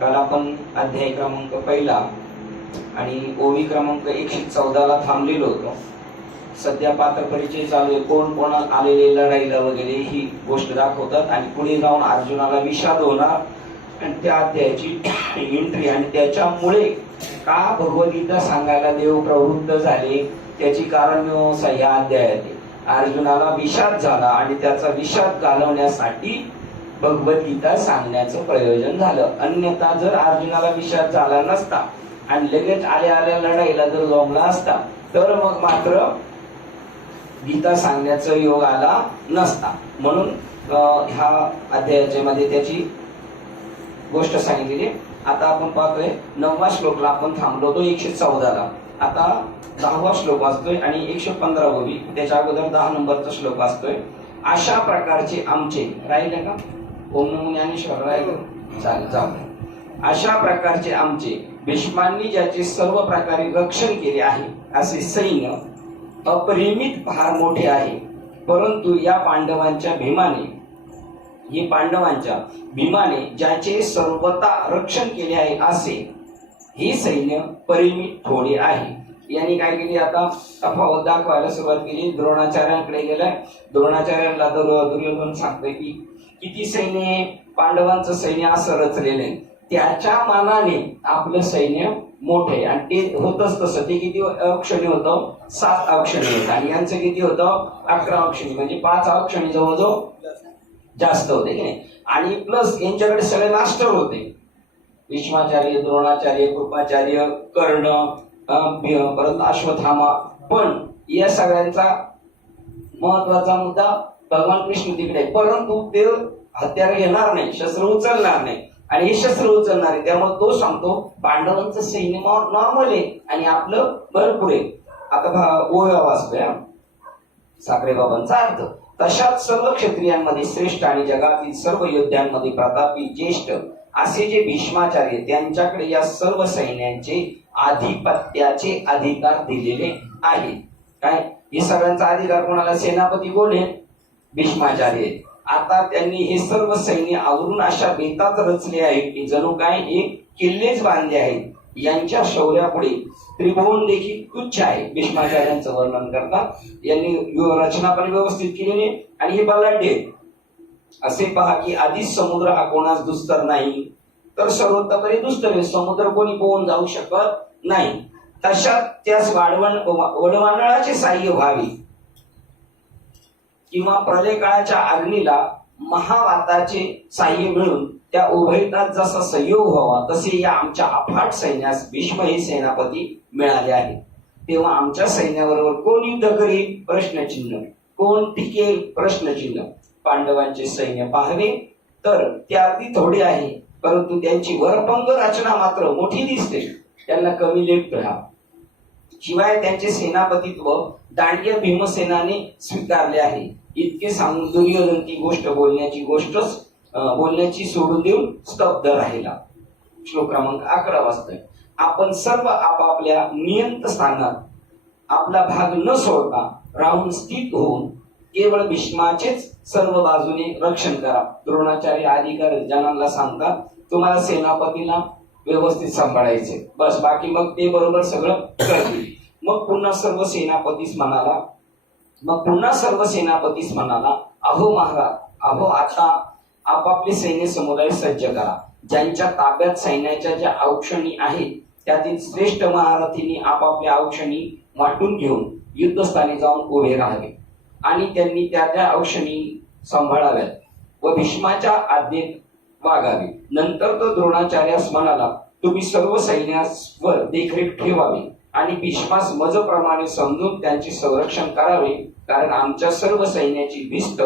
काल आपण अध्याय क्रमांक पहिला आणि ओवी क्रमांक 114 ला थांबलेलो होतो. सध्या पात्र परिचय चालू आहे, कोण कोण आलेले लढाईला वगैरे ही गोष्ट दाखवतात आणि पुढे जाऊन अर्जुनाला विषाद होणार आणि त्या अध्यायाची एंट्री आणि त्याच्यामुळे का भगवद्गीता सांगायला देव प्रवृत्त झाले त्याची कारणमीमांसा या अध्यायात आहे. अर्जुनाला विषाद झाला आणि त्याचा विषाद घालवण्यासाठी भगवद्गीता सांगण्याचं प्रयोजन झालं. अन्यथा जर अर्जुनाला विषाद झाला नसता आणि लगेच आल्या लढाईला जर जमला असता तर मग मात्र गीता सांगण्याचा योग आला नसता. म्हणून ह्या अध्यायाच्या मध्ये त्याची गोष्ट सांगितलेली. आता आपण पाहतोय 9वा श्लोकला आपण थांबलो होतो 114 ला. आता 10वा श्लोक वाचतोय आणि 115 ओवी त्याच्या अगोदर 10 नंबरचा श्लोक वाचतोय. अशा प्रकारचे आमचे राहिले का? ओम नमो ज्ञानेश्वर राहिले चालेल जाऊ. अशा प्रकारचे आमचे भीष्मांनी ज्याचे सर्व प्रकारे रक्षण केले आहे असे सैन्य अपरिमित फार मोठे आहे. परंतु या पांडवांच्या भीमाने ज्याचे सर्वता रक्षण केले आहे असे हे सैन्य परिमित थोडे आहे. यांनी काय केली? आता तफावत दाखवायला सुरुवात केली. द्रोणाचार्यांकडे गेलाय. द्रोणाचार्यांना दुर्योधन सांगतोय की किती सैन्य पांडवांचं सैन्य असं रचलेलं आहे, त्याच्या मानाने आपलं सैन्य मोठे आणि ते होतच तसं. ते किती अक्षणी होतं? 7 अक्षणी होतं आणि यांचं किती होतं? 11 अक्षणी, म्हणजे 5 अक्षणी जवळजवळ जास्त होते की नाही. आणि प्लस यांच्याकडे सगळे मास्टर होते, भीष्माचार्य, द्रोणाचार्य, कृपाचार्य, कर्ण, परत अश्वत्थामा. पण या सगळ्यांचा महत्वाचा मुद्दा भगवान कृष्ण तिकडे, परंतु ते हत्यार घेणार नाही, शस्त्र उचलणार नाही आणि हे शस्त्र उचलणार आहे. त्यामुळे तो सांगतो पांडवांचं सैन्य नॉर्मल आहे आणि आपलं भरपूर आहे. आता ओव्या वाचतोय साखरे बाबांचा अर्थ. तशाच सर्व क्षत्रियांमध्ये श्रेष्ठ आणि जगातील सर्व योद्ध्यांमध्ये प्रतापी ज्येष्ठ असे जे भीष्माचार्य त्यांच्याकडे या सर्व सैन्यांचे आधिपत्याचे अधिकार दिलेले आहे. काय हे सगळ्यांचा अधिकार कोणाला? सेनापती कोण आहे? भीष्माचार्य. आता त्यांनी हे सर्व सैन्य आवरून अशा बेतात रचले आहे की जणू काय हे किल्लेच बांधले आहेत. यांच्या शौर्यापुढे त्रिभुवन देखील तुच्छ आहे. भीष्माचार्यांचं वर्णन करतात. यांनी रचना पण व्यवस्थित केलेली आणि हे बलाढ्य असे पहा की आधीच समुद्र हा कोणास दुस्तर नाही तर सर्वतोपरी दुस्तर आहे. समुद्र कोणी पोहून जाऊ शकत नाही. तशात त्यास वडवानळाचे साह्य व्हावे किंवा प्रलय काळाच्या अग्नीला महावाताचे साह्य मिळून त्या उभयतात जसा संयोग व्हावा तसे या आमच्या अफाट सैन्यास भीष्म हे सेनापती मिळाले आहे. तेव्हा आमच्या सैन्याबरोबर कोण युद्ध करेल? प्रश्नचिन्ह. कोण टिकेल? प्रश्नचिन्ह. पांडवांचे सैन्य पाहावे तर ते अगदी थोडे आहे, परंतु त्यांची वरपंग रचना मात्र मोठी दिसते. त्यांना कमी लेखतोय हा. शिवाय त्यांचे सेनापतित्व दांड्य भीमसेनाने स्वीकारले आहे. इतके सांगून दुर्योधन ती गोष्ट बोलण्याची सोडून देऊन स्तब्ध राहिला. श्लोक क्रमांक 11 वाचतोय. आपण सर्व आपापल्या नियंत स्थानात आपला भाग न सोडता राहून स्थित होऊन केवळ भीष्माचेच सर्व बाजूने रक्षण करा. द्रोणाचार्य अधिकारी जनांना सांगतात तुम्हाला सेनापतीला व्यवस्थित सांभाळायचे, बस बाकी मग ते बरोबर सगळं करतील. मग पुन्हा सर्व सेनापतीस म्हणाला अहो महाराज, अहो आता आपापले सैन्य समुदाय सज्ज करा. ज्यांच्या ताब्यात सैन्याच्या ज्या औक्षणी आहेत त्यातील श्रेष्ठ महारथींनी आपापल्या औक्षणी वाटून घेऊन युद्धस्थानी जाऊन उभे राहावे आणि त्यांनी त्या औक्षणी सांभाळाव्यात व भीष्माच्या आज्ञेत वागावे. नंतर तो द्रोणाचार्यास म्हणाला तुम्ही सर्व सैन्यावर देखरेख ठेवावी आणि भीष्मास मजप्रमाणे समजून त्यांचे संरक्षण करावे, कारण आमच्या सर्व सैन्याची भिस्त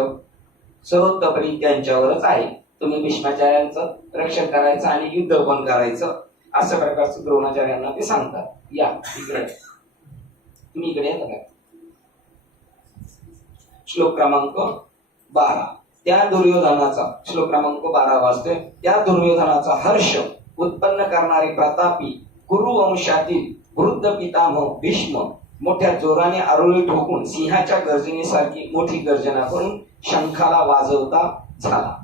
सर्वतोपरी त्यांच्यावरच आहे. तुम्ही भीष्माचार्यांचं रक्षण करायचं आणि युद्ध पण करायचं, अशा प्रकारचं द्रोणाचार्यांना ते सांगतात. या इकडे तुम्ही इकडे येता काय? श्लोक क्रमांक 12. त्या दुर्योधनाचा श्लोक क्रमांक 12 वाचतोय. त्या दुर्योधनाचा हर्ष उत्पन्न करणारे प्रतापी कुरु वंशातील वृद्ध पितामह भीष्म मोठ्या जोराने आरोळी ठोकून सिंहाच्या गर्जनेसारखी मोठी गर्जना करून शंखाला वाजवता झाला.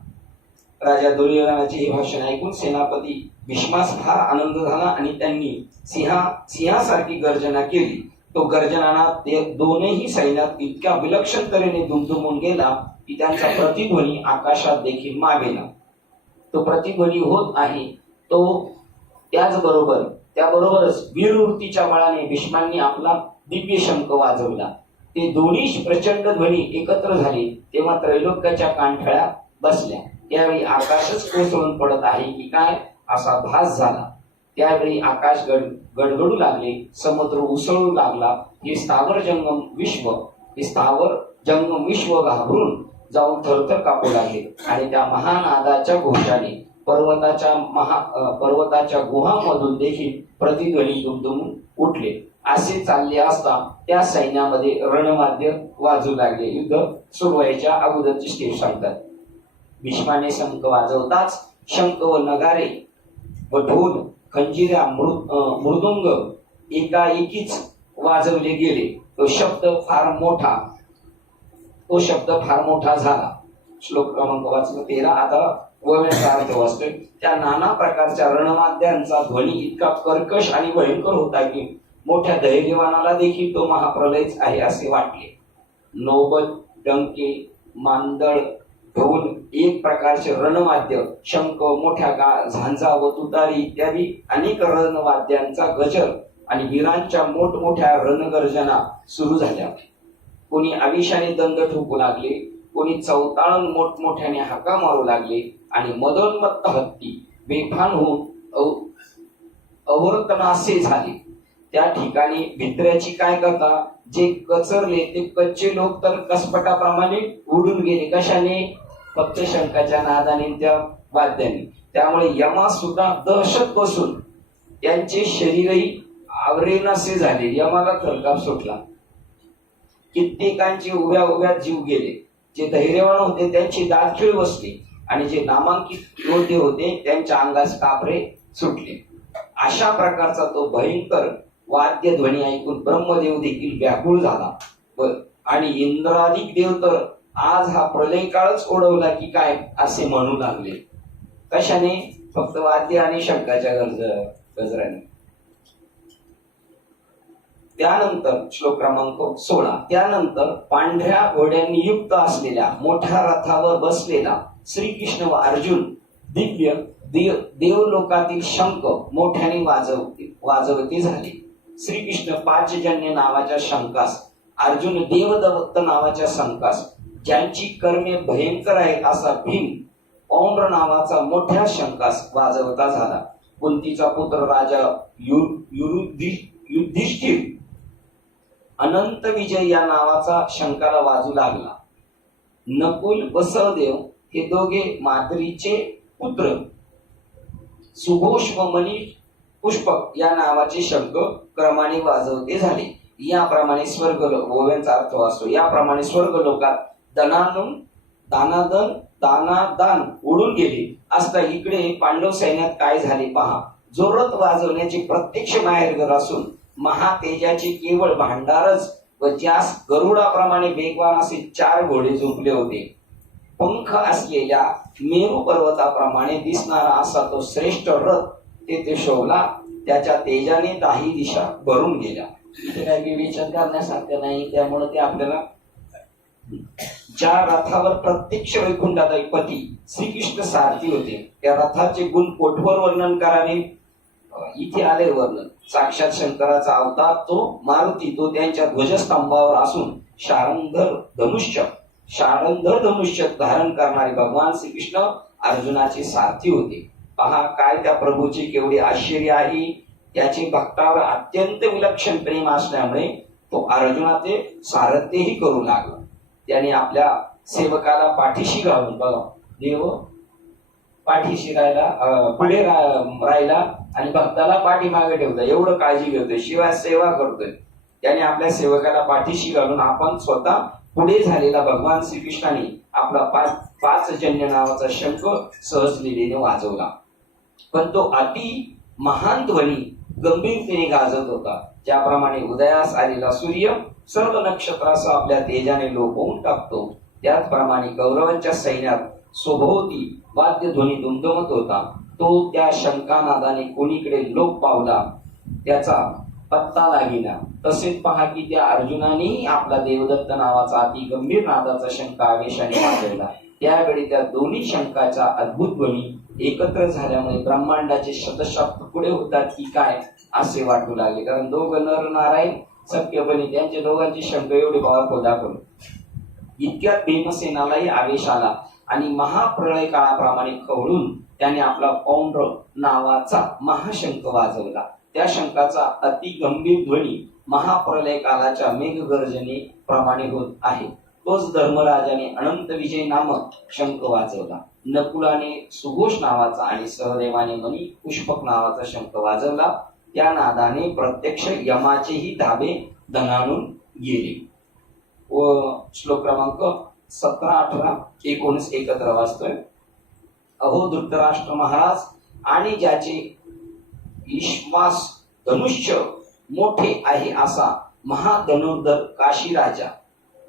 राजा दुर्योधनाचे हे भाषण ऐकून सेनापती भीष्मास फार आनंद झाला आणि त्यांनी सिंहासारखी गर्जना केली. तो गर्जनाना ते दोनही सैन्यात इतक्या विलक्षण तऱ्हेने दुमदुमून गेला की त्यांचा प्रतिध्वनी आकाशात देखील मागेना. तो प्रतिध्वनी होत आहे तो त्याबरोबरच वीरवृत्तीच्या बळाने भीष्मांनी आपला दिव्य शंख वाजवला. ते दोन्ही प्रचंड ध्वनी एकत्र झाले तेव्हा त्रैलोक्याच्या कानठळ्या बसल्या. त्यावेळी आकाशच कोसळून पडत आहे की काय असा भास झाला. त्यावेळी आकाश गडगडू लागले, समुद्र उसळू लागला. हे स्थावर जंगम विश्व घाबरून जाऊन थरथर कापू लागले आणि त्या महानादाच्या घोषाने पर्वताच्या गुहांमधून देखील प्रतिध्वनी दुमदुमून उठले. असे चालले असता त्या सैन्यामध्ये रणवाद्य वाजू लागले. युद्ध सुरू व्हायच्या अगोदरची स्टेप सांगतात. भीष्माने शंख वाजवताच शंख व नगारे व ढोल खंजिऱ्या मृदुंग एकाएकीच वाजवले गेले. तो शब्द फार मोठा झाला. श्लोक क्रमांक 13. आता वव्याचा अर्थ वाचतोय. त्या नाना प्रकारच्या रणवाद्यांचा ध्वनी इतका कर्कश आणि भयंकर होता की मोठ्या धैर्यवानाला देखील तो महाप्रलयच आहे असे वाटले. नौबत, डंके, मांदळ, ढोल, एक प्रकारचे रणवाद्य, शंख, मोठ्या झांजा व तुतारी इत्यादी अनेक रणवाद्यांचा गजर आणि वीरांच्या मोठमोठ्या रणगर्जना सुरू झाल्या. कोणी आविषाने दंड ठोकू लागले, कोणी चवताळून मोठमोठ्याने हाका मारू लागले आणि मदोन्मत्त हत्ती बेभान होऊन अवर्तनासे झाले. त्या ठिकाणी भित्र्याची काय करता, जे कचरले ते कच्चे लोक तर कसपटाप्रमाणे उडून गेले. कशाने? फक्त शंखाच्या नादाने, त्या वाद्याने. त्यामुळे यमा सुद्धा दहशत बसून त्यांचे शरीरही आवरेनासे झाले. यमाला थरकाप सुटला. कित्येकांचे उभ्या जीव गेले. जे धैर्यवान होते त्यांची दातखिळ बसली आणि जे नामांकित योद्धे होते त्यांच्या अंगास कापरे सुटले. अशा प्रकारचा तो भयंकर वाद्य ध्वनी ऐकून ब्रह्मदेव देखील व्याकुळ झाला आणि इंद्रादिक देव तर आज हा प्रलय काळच ओढवला की काय असे म्हणू लागले. कशाने? फक्त वाद्य आणि शंखाच्या गजराने. त्यानंतर श्लोक क्रमांक 16. त्यानंतर पांढऱ्या घोड्यांनी युक्त असलेल्या मोठ्या रथावर बसलेला श्रीकृष्ण व अर्जुन दिव्य देवलोकातील शंख मोठ्याने वाजवते झाले. श्रीकृष्ण पांचजन्य नावाच्या शंखास, अर्जुन देवदत्त नावाच्या शंखास, ज्यांची कर्मे भयंकर आहेत असा भीम औम्र नावाचा मोठ्या शंखास वाजवता झाला. कुंतीचा पुत्र राजा युधिष्ठिर अनंत विजय या नावाचा शंखाला वाजू लागला. नकुल व सहदेव हे दोघे माद्रीचे पुत्र सुघोष व मणी पुष्पक या नावाचे शंख क्रमाने वाजवते झाले. याप्रमाणे ओव्यांचा अर्थ वाचतो. याप्रमाणे स्वर्ग लोकात दानादान उडून गेले असता इकडे पांडव सैन्यात काय झाले पहा. जो रथ वाजवण्याचे प्रत्यक्ष माहेरघर असून महातेजाचे केवळ भांडारच व ज्यास गरुडाप्रमाणे वेगवान असे 4 घोडे झुंपले होते. पंख असलेल्या मेरू पर्वताप्रमाणे दिसणारा असा तो श्रेष्ठ रथ तेथे शोभला. त्याच्या तेजाने 10 दिशा भरून गेल्या. इथे काही विचार करण्यासारखं नाही. त्यामुळे ते आपल्याला ज्या रथावर प्रत्यक्ष वैकुंठाधिपती श्रीकृष्ण सारथी होते त्या रथाचे गुण कोठवर वर्णन करावे. इथे आले वर्णन. साक्षात शंकराचा अवतार तो मारुती, तो त्यांच्या ध्वजस्तंभावर असून शारंधर धनुष्य धारण करणारे भगवान श्रीकृष्ण अर्जुनाचे सारथी होते. पहा काय त्या प्रभूचे केवढे आश्चर्य आहे. त्याचे भक्तावर अत्यंत विलक्षण प्रेम असल्यामुळे तो अर्जुनाचे सारथ्यही करू लागला. त्याने आपल्या सेवकाला पाठीशी घालून, बघा देव पाठीशी पुढे राहिला आणि भक्ताला पाठीमागे ठेवला. एवढं काळजी घेतोय, शिवाय सेवा करतोय. त्याने आपल्या सेवकाला पाठीशी घालून आपण स्वतः पुढे झालेला भगवान श्रीकृष्णाने आपला पांचजन्य नावाचा शंख सहजलीने वाजवला. पण तो अति महान ध्वनी गंभीरतेने गाजत होता. ज्याप्रमाणे उदयास आलेला सूर्य सर्व नक्षत्रासह आपल्या तेजाने लोपवून टाकतो, त्याचप्रमाणे कौरवांच्या सैन्यात सभोवती वाद्यध्वनी दुमदुमत होता. तो त्या शंखानादाने कोणीकडे लोप पावला त्याचा पत्ता लागिना. तसेच पहा की त्या अर्जुनानेही आपला देवदत्त नावाचा अति गंभीर नादाचा शंख आवेशाने वाजवला. त्यावेळी त्या दोन्ही शंखाचा अद्भुत ध्वनी एकत्र झाल्यामुळे ब्रह्मांडाचे शतशः तुकडे होतात की काय असे वाटू लागले. कारण दोघं नर नारायण सत्यपणे त्यांचे दोघांचे शंख एवढे पॉवरफुल दाखवले. इतक्यात भीमसेनालाही आवेश आला आणि महाप्रळय काळाप्रमाणे खवळून त्याने आपला पौंड्र नावाचा महाशंख वाजवला. त्या शंखाचा अति गंभीर ध्वनी महाप्रलय कालाच्या मेघगर्जने प्रमाणे होत आहे. तोच धर्मराजाने अनंत विजय नामक शंख वाजवला. नकुलाने सुघोष नावाचा आणि सहदेवाने मणी पुष्पक नावाचा शंख वाजवला. त्या नादाने प्रत्यक्ष यमाचेही धाबे दणाणून गेले. व श्लोक क्रमांक 17, 18, 19 एकत्र वाचतोय. अहो धृतराष्ट्र महाराज आणि ज्याचे ईश्वास धनुष्य मोठे आहे असा महाधनुर्धर काशी राजा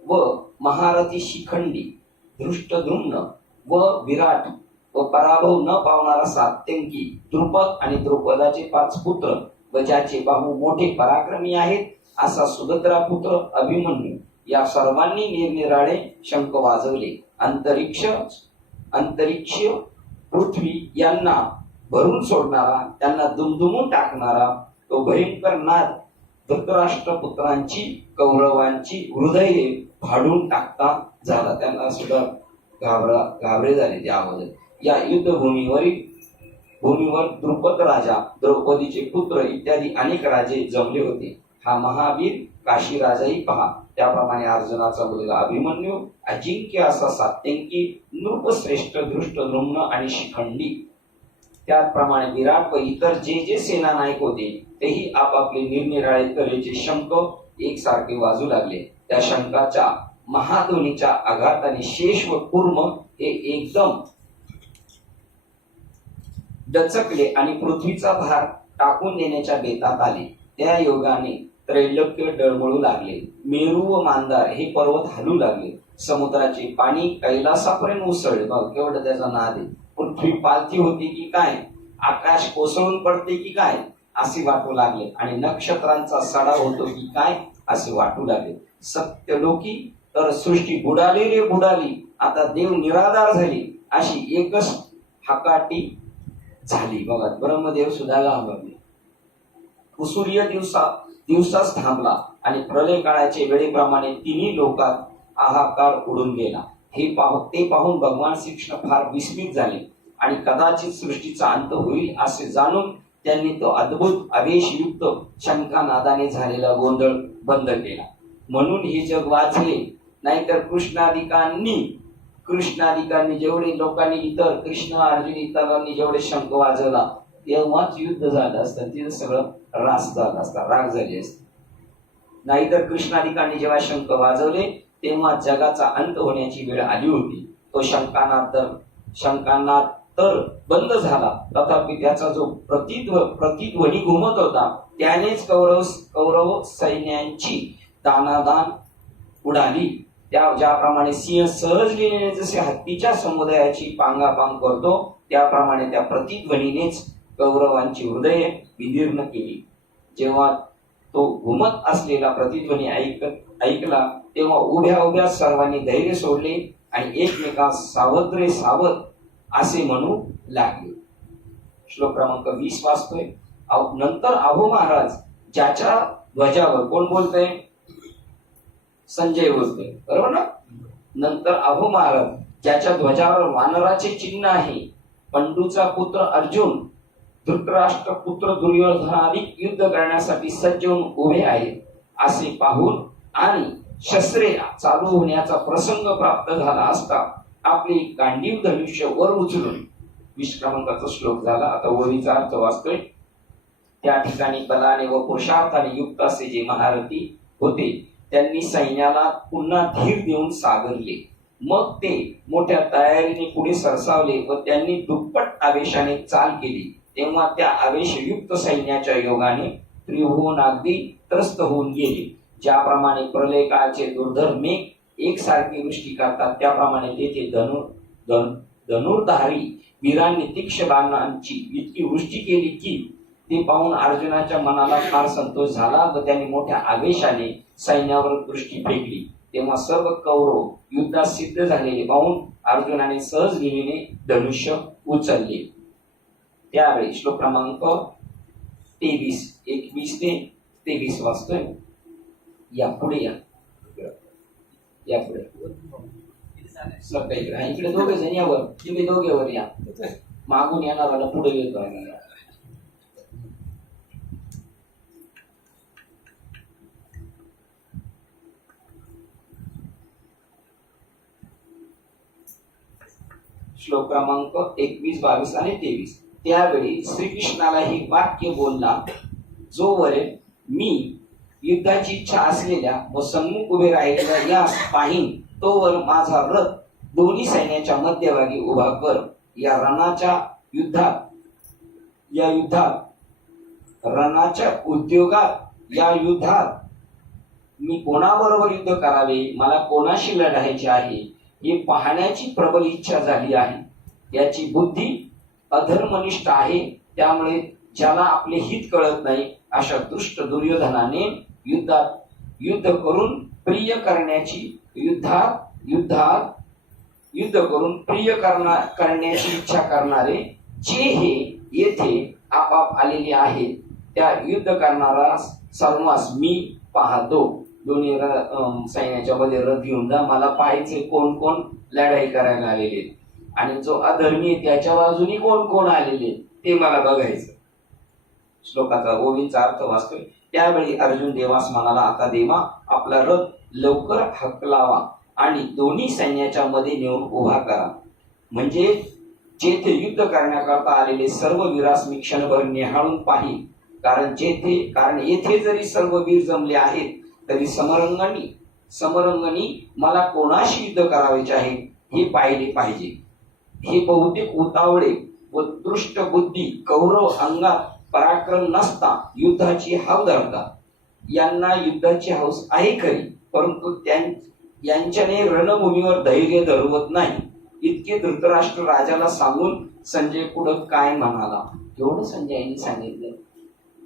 व महारथी शिखंडी धृष्टद्रुम्न व विराट व पराभव न पावणारा सात्यंकी द्रुपद आणि द्रुपदाचे 5 पुत्र व ज्याचे बाहू मोठे पराक्रमी आहेत असा सुभद्रा पुत्र अभिमन्यू या सर्वांनी निरनिराळे शंख वाजवले. अंतरिक्ष पृथ्वी यांना भरून सोडणारा त्यांना दुमदुमून टाकणारा तो भयंकर नाद धृतराष्ट्र पुत्रांची कौरवांची हृदये फाडून टाकता झाला. त्यांना सुद्धा घाबरे झाले त्या अगोदर. या भूमीवर द्रुपद राजा द्रौपदीचे पुत्र इत्यादी अनेक राजे जमले होते. हा महावीर काशी राजाही पहा. त्याप्रमाणे अर्जुनाचा मुलगा अभिमन्यू, अजिंक्य असा सात्यंकी, नृपश्रेष्ठ धृष्टद्रुम्न आणि शिखंडी, त्याप्रमाणे विराट व इतर जे जे सेना नायक होते तेही आपापले निरनिराळे तऱ्हेचे शंख एकसारखे वाजू लागले. त्या शंखाच्या महाध्वनीच्या आघाताने शेष व कूर्म हे एकदम डचकले आणि पृथ्वीचा भार टाकून देण्याच्या बेतात आले. त्या योगाने त्रैलोक्य डळमळू लागले. मेरू व मांदार हे पर्वत हलू लागले. समुद्राचे पाणी कैलासापर्यंत उसळले. बघ केवढं त्याचा नाद आहे. पृथ्वी पालथी होती की काय, आकाश कोसळून पडते की काय असे वाटू लागले आणि नक्षत्रांचा सडा होतो की काय असे वाटू लागले. सत्यलोकी तर सृष्टी बुडाली रे बुडाली, आता देव निराधार झाली अशी एकच हाकाटी झाली. बघा ब्रह्मदेव सुद्धा घाबरले. सूर्य दिवसाच थांबला आणि प्रलय काळाचे वेळेप्रमाणे तिन्ही लोकात हाहाकार उडून गेला. ते पाहून भगवान श्रीकृष्ण फार विस्मित झाले आणि कदाचित सृष्टीचा अंत होईल असे जाणून त्यांनी तो अद्भुत आवेशयुक्त शंखानादाने झालेला गोंधळ बंद केला. म्हणून हे जग वाचले. नाहीतर कृष्णाधिकांनी जेवढे लोकांनी इतर कृष्ण अर्जुन इतरांनी जेवढे शंख वाजवला तेव्हाच युद्ध झालं असतं. तिथं सगळं रास झाला असता, राग झाली असती. नाहीतर कृष्णाधिकांनी जेव्हा शंख वाजवले तेव्हा जगाचा अंत होण्याची वेळ आली होती. तो शंखानाद तर बंद झाला, तथापि त्याचा जो प्रतिध्वनी घुमत होता त्यानेच कौरव सैन्यांची दानादान उडाली. ज्याप्रमाणे सिंह सहजलीने जसे हत्तीच्या समुदायाची पांगापांग करतो त्याप्रमाणे त्या प्रतिध्वनीनेच कौरवांची हृदये विदीर्ण केली. जेव्हा तो घुमत असलेला प्रतिध्वनी ऐकला तेव्हा उभ्या उभ्या सर्वांनी धैर्य सोडले आणि एकमेकांस सावध रे सावध असे म्हणू लागले. श्लोक क्रमांक 20 वाचतोय. नंतर अहो महाराज ज्याच्या ध्वजावर कोण बोलतय? संजय बोलतोय, बरोबर ना. नंतर अहो महाराज ज्याच्या ध्वजावर वानराचे चिन्ह आहे, पंडूचा पुत्र अर्जुन धृतराष्ट्र पुत्र दुर्योधनाधिक युद्ध करण्यासाठी सज्ज होऊन उभे आहेत असे पाहून आणि शस्त्रे चालू होण्याचा प्रसंग प्राप्त झाला असता आपले गांडीव धनुष्य वर उचलून 20 क्रमांकाचा श्लोक झाला. आता ओळीचा अर्थ वाचतोय. त्या ठिकाणी बलाने व पुरुषार्थाने युक्त असे जे महारथी होते त्यांनी सैन्याला पुन्हा धीर देऊन सागरले. मग ते मोठ्या तयारीने पुढे सरसावले व त्यांनी दुप्पट आवेशाने चाल केली. तेव्हा त्या आवेशयुक्त सैन्याच्या योगाने त्रिभुवन अगदी त्रस्त होऊन गेले. ज्याप्रमाणे प्रलय काळाचे दुर्धर मेघ एकसारखी वृष्टी करतात त्याप्रमाणे तेथे धनुर्धारी वीरांनी तीक्ष्ण बाणांची इतकी वृष्टी केली की ते पाहून अर्जुनाच्या मनाला फार संतोष झाला व त्यांनी मोठ्या आवेशाने सैन्यावर दृष्टी फेकली. तेव्हा सर्व कौरव युद्धात सिद्ध झालेले पाहून अर्जुनाने सहजगिरीने धनुष्य उचलले. त्यावेळी श्लोक क्रमांक 23 21 ते 23 वाचतोय. या पुढे या पुढे सगळ्या इकडे इकडे दोघे जण यावर, तुम्ही दोघे वर या, मागून येणाराला पुढे येतो. श्लोक क्रमांक 21 22 आणि 23. त्यावेळी श्रीकृष्णाला हे वाक्य बोलला, जोवरेल मी युद्धाची इच्छा असलेल्या व सन्मुख उभे राहिलेल्या यास पाहीन तोवर माझा रथ दोन्ही सैन्याच्या मध्यभागी उभा कर. या रणाच्या उद्योगात या युद्धात मी कोणाबरोबर युद्ध करावे, मला कोणाशी लढायचे आहे हे पाहण्याची प्रबल इच्छा झाली आहे. याची बुद्धी अधर्मनिष्ठ आहे, त्यामुळे ज्याला आपले हित कळत नाही अशा दुष्ट दुर्योधनाने युद्ध करून प्रिय करण्याची इच्छा करणारे जे हे येथे आपाप आलेले आहेत त्या युद्ध करणारा सर्वांस मी पाहतो. दोन्ही सैन्याच्या मध्ये रथ घेऊन जा, मला पाहायचे कोण कोण लढाई करायला आलेले आणि जो अधर्मी त्याच्या बाजूनी कोण कोण आलेले ते मला बघायचं. श्लोकाचा ओवीचा अर्थ वाचतोय. त्यावेळी अर्जुन देवास म्हणाला, आता देवा आपला रथ लवकर हकलावा आणि दोन्ही सैन्याच्या मध्ये नेऊन उभा करा, म्हणजे जेथे युद्ध करण्याकरता आलेले सर्व वीरास मी क्षणभर निहाळून पाहीन. कारण येथे जरी सर्व वीर जमले आहेत तरी समरंगणी मला कोणाशी युद्ध करायचे आहे हे पाहिले पाहिजे. हे बहुतेक उतावळे व दृष्ट बुद्धी कौरव अंगात पराक्रम नसता युद्धाची हाव धरतात. यांना युद्धाची हौस आहे खरी, परंतु यांच्याने रणभूमीवर धैर्य धरवत नाही. इतके धृतराष्ट्र राजाला सांगून संजय पुढे काय म्हणाला. एवढं संजयने सांगितलं.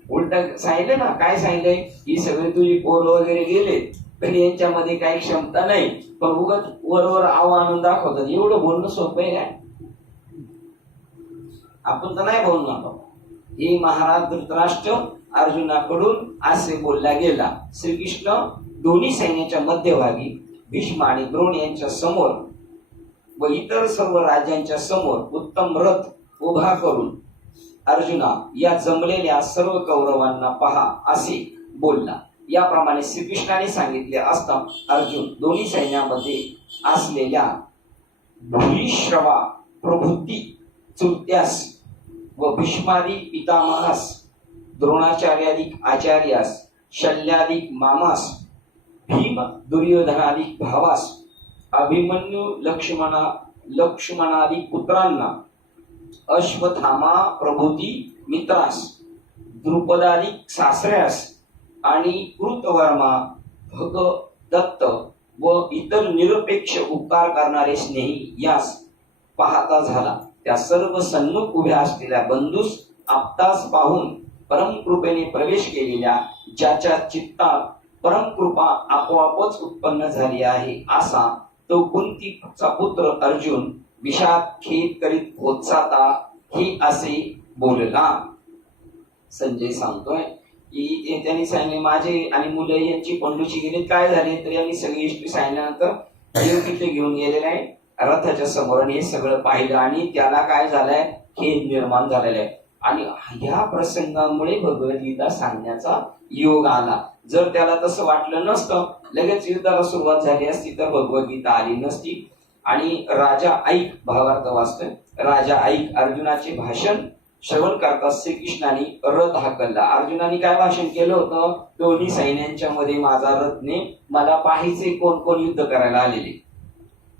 उलट सांगितलं ना, काय सांगितलंय, ही सगळे तुझी पोर वगैरे गेले तरी यांच्यामध्ये काही क्षमता नाही, पण उगाच वर आव्हान दाखवतात. एवढं बोलणं सोपं आहे काय? आपण तर नाही बोलणार. हे महाराज धृतराष्ट्र अर्जुनाकडून असे बोलला गेला. श्रीकृष्ण दोन्ही सैन्याच्या मध्यभागी भीष्म आणि द्रोण यांच्या समोर व इतर सर्व राजांच्या समोर उत्तम रथ उभा करून अर्जुना या जमलेल्या सर्व कौरवांना पहा असे बोलला. याप्रमाणे श्रीकृष्णाने सांगितले असता अर्जुन दोन्ही सैन्यामध्ये असलेल्या भूरिश्रवा प्रभृती चुलत्यास व भीष्मादी पितामहास, द्रोणाचार्यादिक आचार्यास, शल्यादिक मामास, भीम दुर्योधनादिक भावास, अभिमन्यू लक्ष्मणादी पुत्रांना, अश्वत्थामा प्रभृती मित्रास, द्रुपदादिक सासऱ्यास आणि कृतवर्मा, भगदत्त व इतर निरपेक्ष उपकार करणारे स्नेही यास पाहता झाला. त्या सर्व सन्मुख उभ्या असलेल्या बंधूस आपतास पाहून परमकृपेने प्रवेश केलेल्या ज्याच्या चित्तात परमकृपा आपोआपच उत्पन्न झाली आहे असा तो कुंतीचा पुत्र अर्जुन विषाद खेद करीत पोचाता हे असे बोलला. संजय सांगतोय की त्यांनी सांगितले माझे आणि मुलं यांची पंडूची गेली काय झाले, तर यांनी सगळी हिस्ट्री सांगितल्यानंतर तिथे घेऊन गेलेले आहे रथाच्या समोर. हे सगळं पाहिलं आणि त्याला काय झालंय, खेद निर्माण झालेला आहे. आणि ह्या प्रसंगामुळे भगवद्गीता सांगण्याचा योग आला. जर त्याला तसं वाटलं नसतं, लगेच युद्धाला सुरुवात झाली असती तर भगवद्गीता आली नसती. आणि राजा ऐक, भावार्थ वाचतोय, राजा ऐक अर्जुनाचे भाषण श्रवण करता श्रीकृष्णाने रथ हाकलला. अर्जुनाने काय भाषण केलं होतं, दोन्ही सैन्यांच्या मध्ये माझा रथने मला पाहायचे कोण कोण युद्ध करायला आलेले.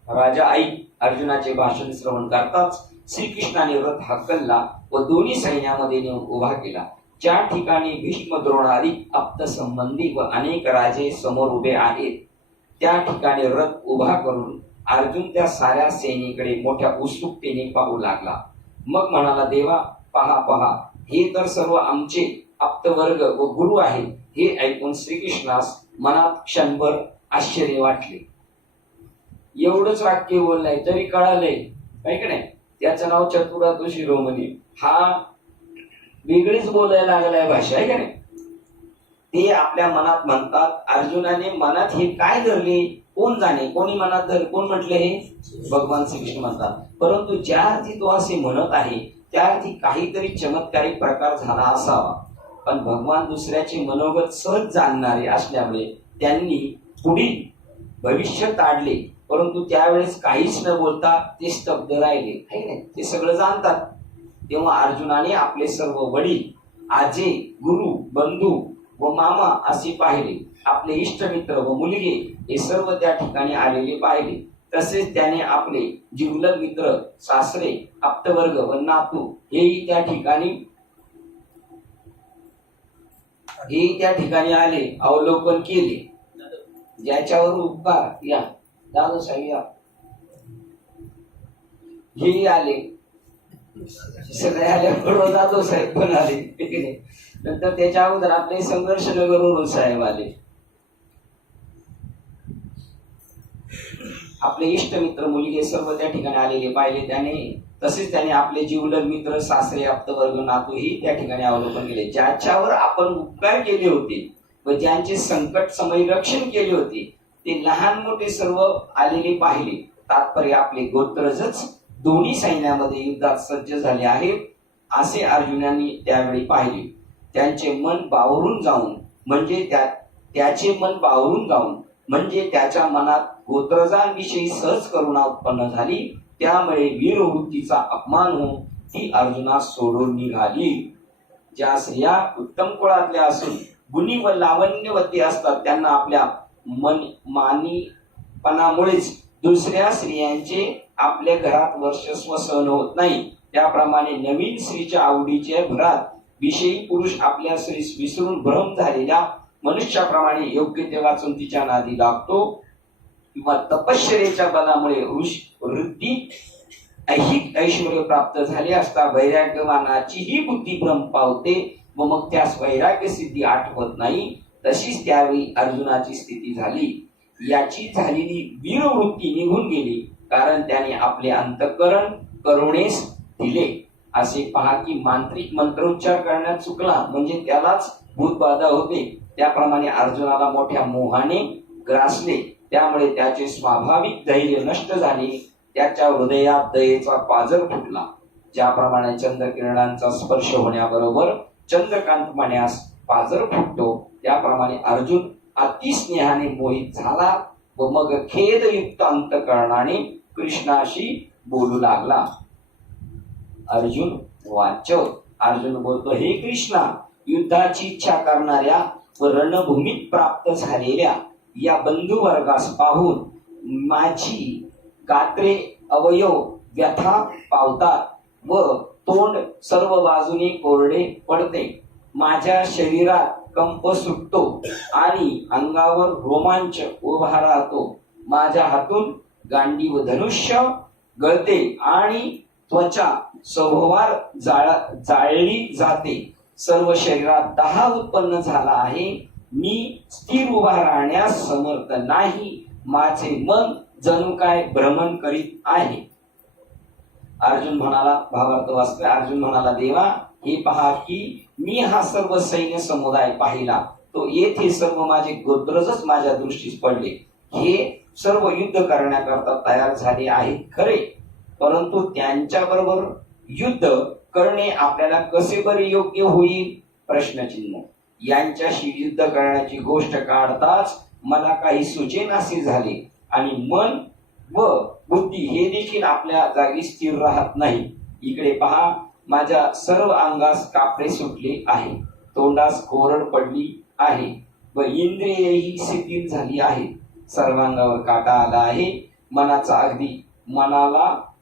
राजा ऐक अर्जुनाचे भाषण श्रवण करताच श्रीकृष्णाने रथ हाकलला व दोन्ही सैन्यामध्ये नेऊन उभा केला. ज्या ठिकाणी भीष्म द्रोणादी आप्त संबंधी व अनेक राजे समोर उभे आहेत त्या ठिकाणी रथ उभा करून अर्जुन त्या साऱ्या सेनेकडे मोठ्या उत्सुकतेने पाहू लागला. मग म्हणाला, देवा पहा पहा, हे तर सर्व आमचे आप्तवर्ग व गुरु आहेत. हे ऐकून श्रीकृष्णास मनात क्षणभर आश्चर्य वाटले. एवढंच वाक्य बोललाय तरी कळालंय काय की नाही, त्याचं नाव चतुरार्थ शिरोमणी. हा वेगळीच बोलायला लागलाय भाषा आहे का नाही. ते आपल्या मनात म्हणतात. अर्जुनाने मनात हे काय धरले कोण जाणे, कोणी मनात धरले, कोण म्हटले हे भगवान श्रीकृष्ण म्हणतात. परंतु ज्या अर्थी तो असे म्हणत आहे त्या अर्थी काहीतरी चमत्कारिक प्रकार झाला असावा. पण भगवान दुसऱ्याचे मनोगत सहज जाणणारे असल्यामुळे त्यांनी पुढील भविष्य ताडले. परंतु त्यावेळेस काहीच न बोलता ते स्तब्ध राहिले आहे नाही. ते सगळं जाणतात. तेव्हा अर्जुनाने आपले सर्व वडील, आजे, गुरु, बंधू व मामा असे पाहिले. आपले इष्टमित्र व मुलगे हे सर्व त्या ठिकाणी आलेले पाहिले. तसेच त्याने आपले जिवलग मित्र, सासरे, आप्तवर्ग व नातू हेही त्या ठिकाणी आले अवलोकन केले. ज्याच्यावर उपकार या दादा साहेब या हेही आले. सगळे आल्याबरोबर जाधव साहेब पण आले. नंतर त्याच्या अगोदर आपले संघर्ष नगरवरून साहेब आले. आपले इष्टमित्र, मुलगे सर्व त्या ठिकाणी आलेले पाहिले त्याने. तसेच त्याने आपले जिवलग मित्र, सासरे, आप्तवर्ग, नातू ही त्या ठिकाणी अवलोकन केले. ज्याच्यावर आपण उपकार केले होते व ज्यांचे संकट समय रक्षण केले होते ते लहान मोठे सर्व आलेले पाहिले. तात्पर्य आपले गोत्रजच दोन्ही सैन्यामध्ये युद्धात सज्ज झाले आहेत असे अर्जुनाने त्यावेळी पाहिले. त्यांचे मन बावरून जाऊन म्हणजे त्याच्या मनात गोत्रजांविषयी सहज करुणा उत्पन्न झाली. त्यामुळे वीरवृत्तीचा अपमान होऊन ती अर्जुनास सोडून निघाली. ज्या स्त्रिया उत्तम कुळातल्या असून गुणी व लावण्यवती असतात त्यांना आपल्या मानीपणामुळेच दुसऱ्या स्त्रियांचे आपल्या घरात वर्चस्व सहन होत नाही. त्याप्रमाणे नवीन स्त्रीच्या आवडीच्या भरात विषयी पुरुष आपल्या स्त्रीस विसरून भ्रम झालेल्या मनुष्याप्रमाणे योग्य ते वाचून तिच्या नादी लागतो. किंवा तपश्चर्येच्या बलामुळे वृत्ती ऐहिक ऐश्वर्य प्राप्त झाले असता वैराग्यवानाचीही बुद्धी भ्रम पावते व मग त्यास वैराग्य सिद्धी आठवत नाही. तशीच त्यावेळी अर्जुनाची स्थिती झाली. याची झालेली वीरवृत्ती निघून गेली कारण त्याने आपले अंतःकरण करुणेस दिले. असे पहा की मांत्रिक मंत्रोच्चार करण्यात चुकला म्हणजे त्यालाच भूतबाधा होते. त्याप्रमाणे अर्जुनाला मोठ्या मोहाने ग्रासले. त्यामुळे त्याचे स्वाभाविक धैर्य नष्ट झाले. त्याच्या हृदयात दयेचा पाजर फुटला. ज्याप्रमाणे चंद्रकिरणांचा स्पर्श होण्याबरोबर चंद्रकांत मण्यास पाजर फुटतो त्याप्रमाणे अर्जुन अतिस्नेहाने मोहित झाला व मग खेदयुक्त अंतःकरणाने कृष्णाशी बोलू लागला. अर्जुन वाच्य. अर्जुन बोलतो, हे कृष्णा, युद्धाची इच्छा करणाऱ्या व रणभूमीत प्राप्त झालेल्या या बंधू वर्गास पाहून माझी गात्रे अवयव व्यथा पावतात व तोंड सर्व बाजूने कोरडे पडते. माझ्या शरीरात कंप सुटतो आणि अंगावर रोमांच उभा राहतो. माझ्या हातून गांडी व धनुष्य गळते आणि त्वचा सभोवार जाळली जाते. सर्व शरीरात दाह उत्पन्न झाला आहे. मी स्थिर उभा राहण्यास समर्थ नाही. माझे मन जणू काय भ्रमण करीत आहे. अर्जुन म्हणाला, भावार्थ वाचतोय. अर्जुन म्हणाला, देवा हे पहा की मी हा सर्व सैन्य समुदाय पाहिला. तो येथे सर्व माझे गोत्रजच माझ्या दृष्टीस पडले. हे सर्व युद्ध करण्याकरता तयार झाले आहेत खरे, परंतु त्यांच्या बरोबर युद्ध करणे आपल्याला कसे बरे योग्य होईल? प्रश्नचिन्ह. यांच्याशी युद्ध करण्याची गोष्ट काढताच मला काही सुचेनासे झाले आणि मन व बुद्धी हे देखील आपल्या जागी स्थिर राहत नाही. इकडे पहा, माझ्या सर्व अंगास कापडे सुटले आहे, तोंडास कोरड पडली आहे व इंद्रियही शिथिल झाली आहे. सर्वांगावर काटा आला आहे.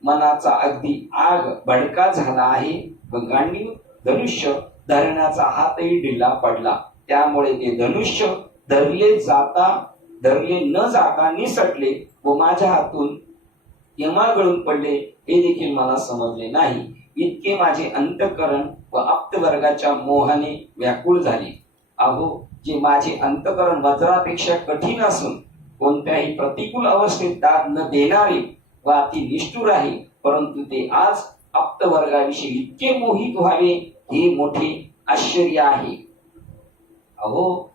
मनाचा अगदी आग भडका झाला आहे व गांडी धनुष्य धरण्याचा हातही ढिला पडला. त्यामुळे ते धनुष्य धरले न जाता निसटले व माझ्या हातून केव्हा गळून पडले हे देखील मला समजले नाही. इतके माझे अंतःकरण व आप्तवर्गाच्या मोहाने व्याकुळ झाले. अहो, जे माझे अंतःकरण वज्रापेक्षा कठीण असून कोणत्याही प्रतिकूल अवस्थेत दाद न देणारे व अति निष्ठुर आहे, परंतु ते आज आप्तवर्गाविषयी इतके मोहित व्हावे हे मोठे आश्चर्य आहे. अहो,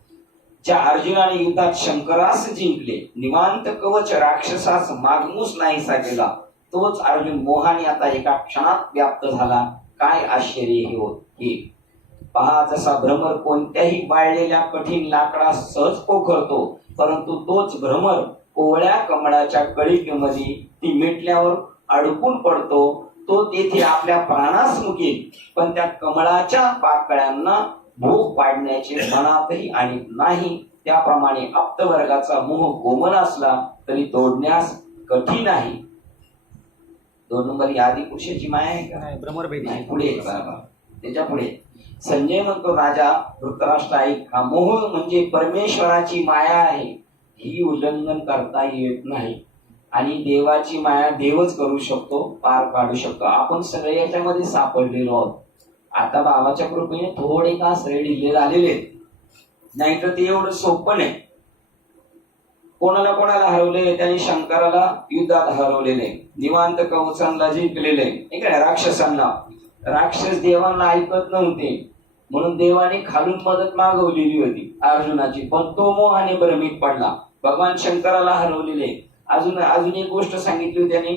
ज्या अर्जुनाने युद्धात शंकरास जिंकले, निवांत कवच राक्षसास मागमूस नाहीसा केला, तोच अर्जुन मोहाने आता एका क्षणात व्याप्त झाला. काय आश्चर्य हे पहा. जसा भ्रमर कोणत्याही वाळलेल्या कठीण लाकडास सहज पोखरतो, परंतु तोच भ्रमर कोवळ्या कमळाच्या कळिकेमध्ये ती मिटल्यावर अडकून पडतो. तो तेथे आपल्या प्राणास मुकेल, पण त्या कमळाच्या पाकळ्यांना भोग पाडण्याचे मनातही आणि नाही. त्याप्रमाणे आप्तवर्गाचा मोह कोमल असला तरी तोडण्यास कठीण आहे. 2 नंबर ही आदि पुरुषाची माया आहे का? नाही. पुढे त्याच्या पुढे संजय म्हणतो, राजा धृतराष्ट्र ऐक, हा मोह म्हणजे परमेश्वराची माया आहे. ही उल्लंघन करता येत नाही आणि देवाची माया देवच करू शकतो, पार काढू शकतो. आपण सगळे याच्यामध्ये सापडलेलो आहोत. आता बाबाच्या कृपेने थोडे का ढिल्ले झालेले, नाही तर ते एवढं सोपं नाही. कोणाला कोणाला हरवले, त्यांनी शंकराला युद्धात हरवलेले, निवांत कवचांना जिंकलेले, राक्षसांना. राक्षस देवांना ऐकत नव्हते म्हणून देवाने खालून मदत मागवलेली होती अर्जुनाची, पण तो मोहाने भ्रमित पडला. भगवान शंकराला हरवलेले. अजून एक गोष्ट सांगितली होती त्यांनी,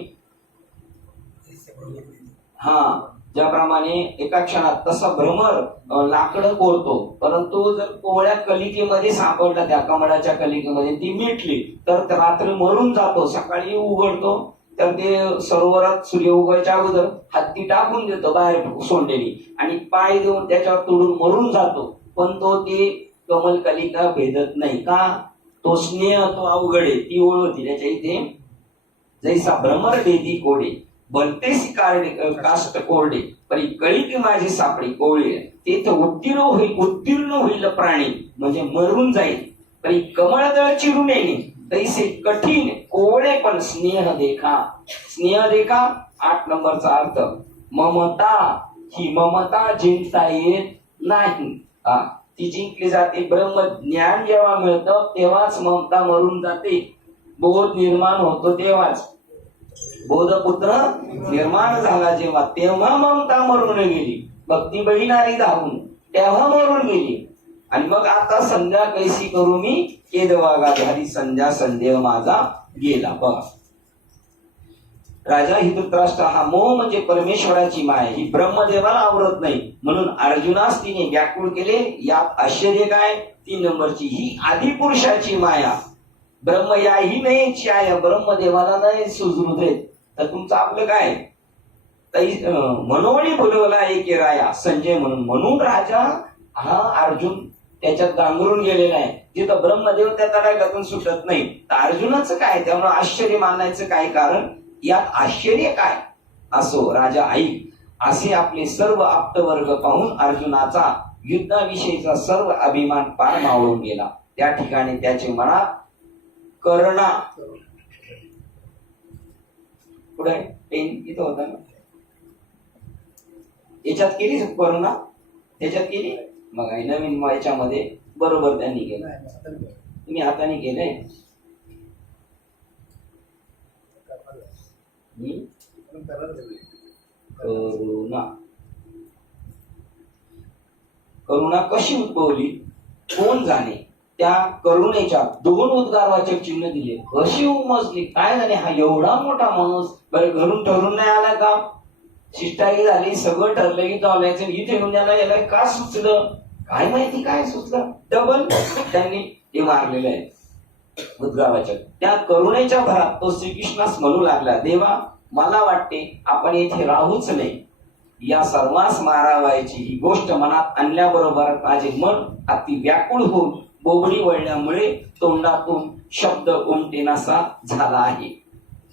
ज्याप्रमाणे एका क्षणात तसा भ्रमर लाकडं कोरतो, परंतु जर कोवळ्या कलिकेमध्ये सापडला, त्या कमळाच्या कलिकेमध्ये ती मिटली तर रात्र मरून जातो. सकाळी उघडतो तर ते सरोवरात सूर्य उगवायच्या अगोदर हत्ती टाकून देतो बाहेर सोंडेनी आणि पाय देऊन त्याच्यावर तोडून मरून जातो. पण तो ते कमल कलिका भेदत नाही का? तो स्नेह, तो अवघड आहे, ती ओळ होती त्याच्या इथे. जैसा भ्रमर भेदी कोडे भलतेसी काष्ट कोरडे, परी कळी की माझी सापडी कोवळी. तेथे उत्तीर्ण होईल प्राणी, म्हणजे मरून जाईल. परी कमळदळ चिरून येणे, तैसे कठीण कोवळे पण स्नेह देखा. स्नेह देखा 8 नंबरचा अर्थ, ममता. ही ममता जिंकता येत नाही, ती जिंकली जाते. ब्रह्म ज्ञान जेव्हा मिळतं तेव्हाच ममता मरून जाते. बोध निर्माण होतो तेव्हाच. बोधपुत्र निर्माण झाला जेव्हा, तेव्हा ममता मरून गेली. भक्ती बहिणारी धावून तेव्हा मरून गेली. आणि मग आता संध्या कैसी करू मी, केदवागा झाली संध्या, संदेह माझा गेला. बघा, राजा ही धृतराष्ट्र, हा मोह म्हणजे परमेश्वराची माया, ही ब्रह्मदेवाला आवरत नाही म्हणून अर्जुनास तिने व्याकुळ केले. यात आश्चर्य काय? 3 नंबरची ही आदिपुरुषाची माया. ब्रह्म याही नाही आहे, ब्रह्मदेवाला नाही सुजरू देत, तर तुमचं आपलं काय? मनोवणी बोलवला एके राया, संजय म्हणून राजा हा अर्जुन त्याच्यात गांगरून गेलेला आहे. जिथं ब्रह्मदेव त्या तडाख्यातून सुटत नाही, तर अर्जुनाचं काय? त्यामुळे आश्चर्य मानायचं काय कारण? यात आश्चर्य काय? असो राजा ऐक, असे आपले सर्व आप्तवर्ग पाहून अर्जुनाचा युद्धाविषयीचा सर्व अभिमान पार मावळून गेला. त्या ठिकाणी त्याचे मनात करुणा, पुढे पेन इथं होता ना, याच्यात केली करुणा, त्याच्यात केली. मग नवीन याच्यामध्ये बरोबर त्यांनी केलं. तुम्ही हाताने केलंय. करुणा कशी उद्भवली कोण जाणे. त्या करुणेच्या 2 उद्गारवाचक चिन्ह दिले. कशी उमजली काय झाले? हा एवढा मोठा माणूस बरं घरून ठरून नाही आला का? शिष्टाई झाली, सगळं ठरलं की जायचं, इथे येऊन याला का सुचलं काय माहिती? काय सुचलं? डबल त्यांनी ते मारलेलं आहे उद्गारवाचक. त्या करुणेच्या भरात तो श्रीकृष्णास म्हणू लागला, देवा मला वाटते आपण येथे राहूच नाही. या सर्वांस मारावायची ही गोष्ट मनात आणल्याबरोबर माझे मन अति व्याकुळ होऊन बोबडी वळल्यामुळे तोंडातून शब्द उमटेनासा झाला आहे.